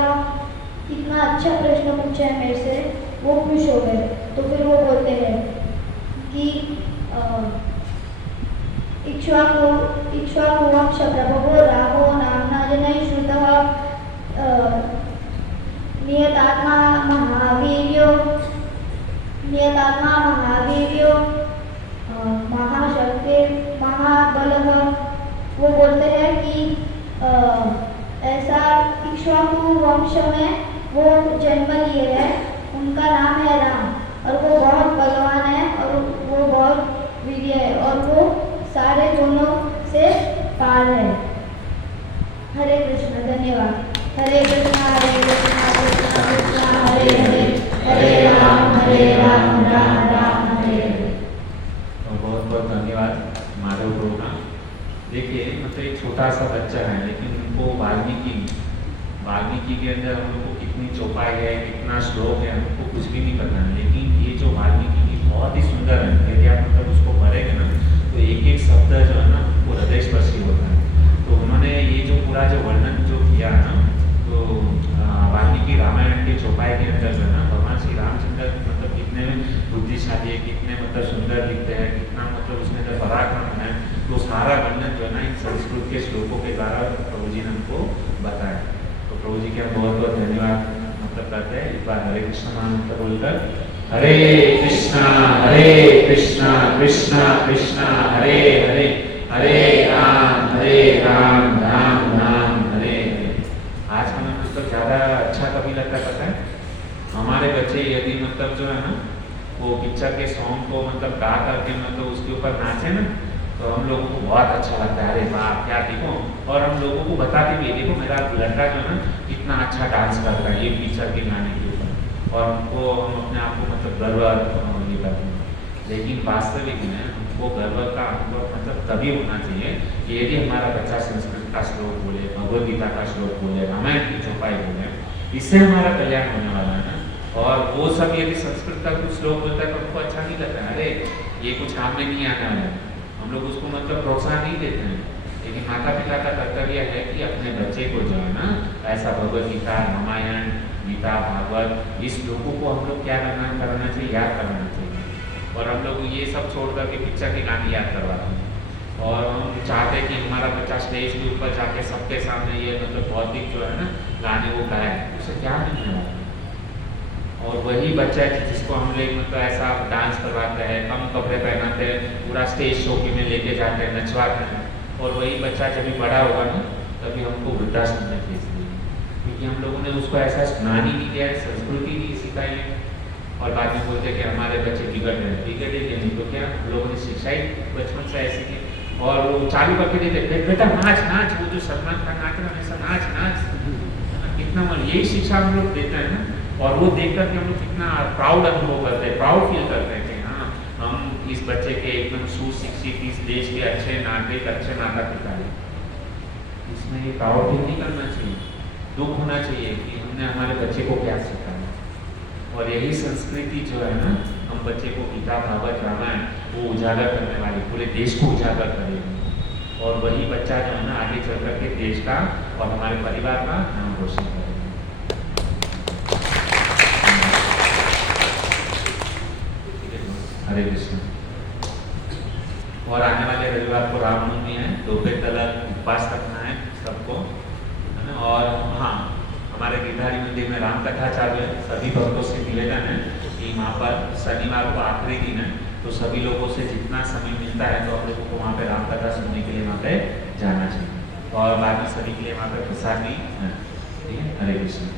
इतना अच्छा प्रश्न पूछा है मेरे से, वो खुश हो गए। तो फिर वो बोलते हैं कि इक्ष्वाकुवंश प्रभवो रामो नाम्ना जनैः श्रुतः नियतात्मा महावीर्यो महाशक्ति महाबलः। वो बोलते हैं कि ऐसा इक्ष्वाकु वंश में वो जन्म लिए हैं, उनका नाम है राम और वो बहुत बलवान है और वो बहुत वीर्य है और वो सारे गुणों से पार है। हरे कृष्ण। धन्यवाद। हरे कृष्ण कृष्ण कृष्ण हरे हरे, हरे राम राम राम हरे हरे। बहुत बहुत धन्यवाद माधव प्रभु का। देखिए तो एक छोटा सा बच्चा है, लेकिन उनको वाल्मीकि के अंदर हम लोग को कितनी चौपाई है, कितना श्लोक है, हमको कुछ भी नहीं पता है। लेकिन ये जो वाल्मीकि की बहुत ही सुंदर है, यदि आप मतलब उसको पढ़ेंगे ना तो एक एक शब्द जो है ना वो हृदय स्पर्शी होता है। तो उन्होंने ये जो पूरा जो वर्णन जो किया है ना, तो वाल्मीकि रामायण के चौपाई के अंदर जो है ना भगवान श्री रामचंद्र मतलब कितने बुद्धिशाली है, कितने मतलब सुंदर दिखते हैं, कितना मतलब उसमें अंदर पराक्रम है, तो सारा वर्णन जो है ना इन संस्कृत के श्लोकों के द्वारा प्रभु जी ने हमको बताया। तो प्रभु जी के हम बहुत बहुत धन्यवाद मतलब करते हैं। एक बार हरे कृष्ण महामंत्र बोलकर हरे कृष्णा कृष्णा कृष्णा हरे हरे, हरे राम राम राम हरे हरे। आज का मतलब ज़्यादा अच्छा कभी लगता है पता है, हमारे बच्चे यदि मतलब जो है ना वो पिक्चर के सॉन्ग को मतलब गा करके मतलब उसके ऊपर नाचे ना, तो हम लोगों को बहुत अच्छा लगता है, अरे वाह क्या देखो। और हम लोगों को बताते भी है, देखो मेरा लड़का जो है ना कितना अच्छा डांस करता है ये पिक्चर के गाने के ऊपर, और हमको हम अपने आप को मतलब गर्व ये करते हैं। लेकिन वास्तविक में हमको गर्व का अनुभव मतलब तभी होना चाहिए कि यदि हमारा बच्चा संस्कृत का श्लोक बोले, भगवद गीता का श्लोक बोले, रामायण की चौपाई बोले, इससे हमारा कल्याण होने वाला है ना। और वो सब यदि संस्कृत का कुछ श्लोक बोलता है तो हमको अच्छा नहीं लगता है, अरे ये कुछ काम में नहीं आने वाला है, हम लोग उसको मतलब प्रोत्साहन नहीं देते हैं। लेकिन माता पिता का कर्तव्य है कि अपने बच्चे को जो है ना ऐसा भगवद गीता, रामायण, गीता, भागवत इस श्लोकों को हम लोग क्या करना चाहिए, याद करना चाहिए। और हम लोग ये सब छोड़ करके पिक्चर के गाने याद करवाते हैं, और हम चाहते हैं कि हमारा बच्चा स्टेज के ऊपर जाके सबके सामने ये मतलब भौतिक जो है ना गाने वो गाए, उससे क्या मिलने वाला है। और वही बच्चा है जिसको हम लोग मतलब ऐसा डांस करवाते हैं, कम कपड़े पहनाते हैं, पूरा स्टेज शो के में लेके जाते हैं, नचवाते हैं, और वही बच्चा जब भी बड़ा होगा ना तभी हमको वृद्धाश्रम में भेज देंगे, क्योंकि हम लोगों ने उसको ऐसा स्नान ही नहीं दिया है, संस्कृति नहीं सिखाई है। और बाद में बोलते हैं कि हमारे बच्चे बिगड़े नहीं, तो क्या हम लोगों ने शिक्षा ही बचपन से ऐसी की, और वो चालू करके देते बेटा नाच नाच, वो जो सलमान खान नाच रहा है ऐसा नाच नाच, कितना मन यही शिक्षा हम लोग देते हैं ना। और वो देख करके हम लोग कितना प्राउड अनुभव करते हैं, प्राउड फील करते हैं कि हाँ हम इस बच्चे के एकदम सुशिक्षित इस देश के अच्छे नागरिक, अच्छे माता पिता हैं। इसमें ये प्राउड फील नहीं करना चाहिए, दुख होना चाहिए कि हमने हमारे बच्चे को क्या सिखाया। और यही संस्कृति जो है ना हम बच्चे को गीता, भागवत, रामायण वो उजागर करने वाली, पूरे देश को उजागर करेगी, और वही बच्चा जो है ना आगे चल करके देश का और हमारे परिवार का नाम रोशन करेगा। हरे कृष्ण। और आने वाले रविवार को रामनवमी है, दोपहर तक उपवास रखना है सबको, है ना। और हाँ, हमारे गिरधारी मंदिर में राम कथा चालू है, सभी भक्तों से निवेदन है कि वहाँ पर शनिवार को आखिरी दिन है, तो सभी लोगों से जितना समय मिलता है तो आप लोगों को वहाँ पे राम कथा सुनने के लिए वहाँ पे जाना चाहिए, और बाद में सभी के लिए वहाँ पे प्रसाद भी है। ठीक है, हरे कृष्ण।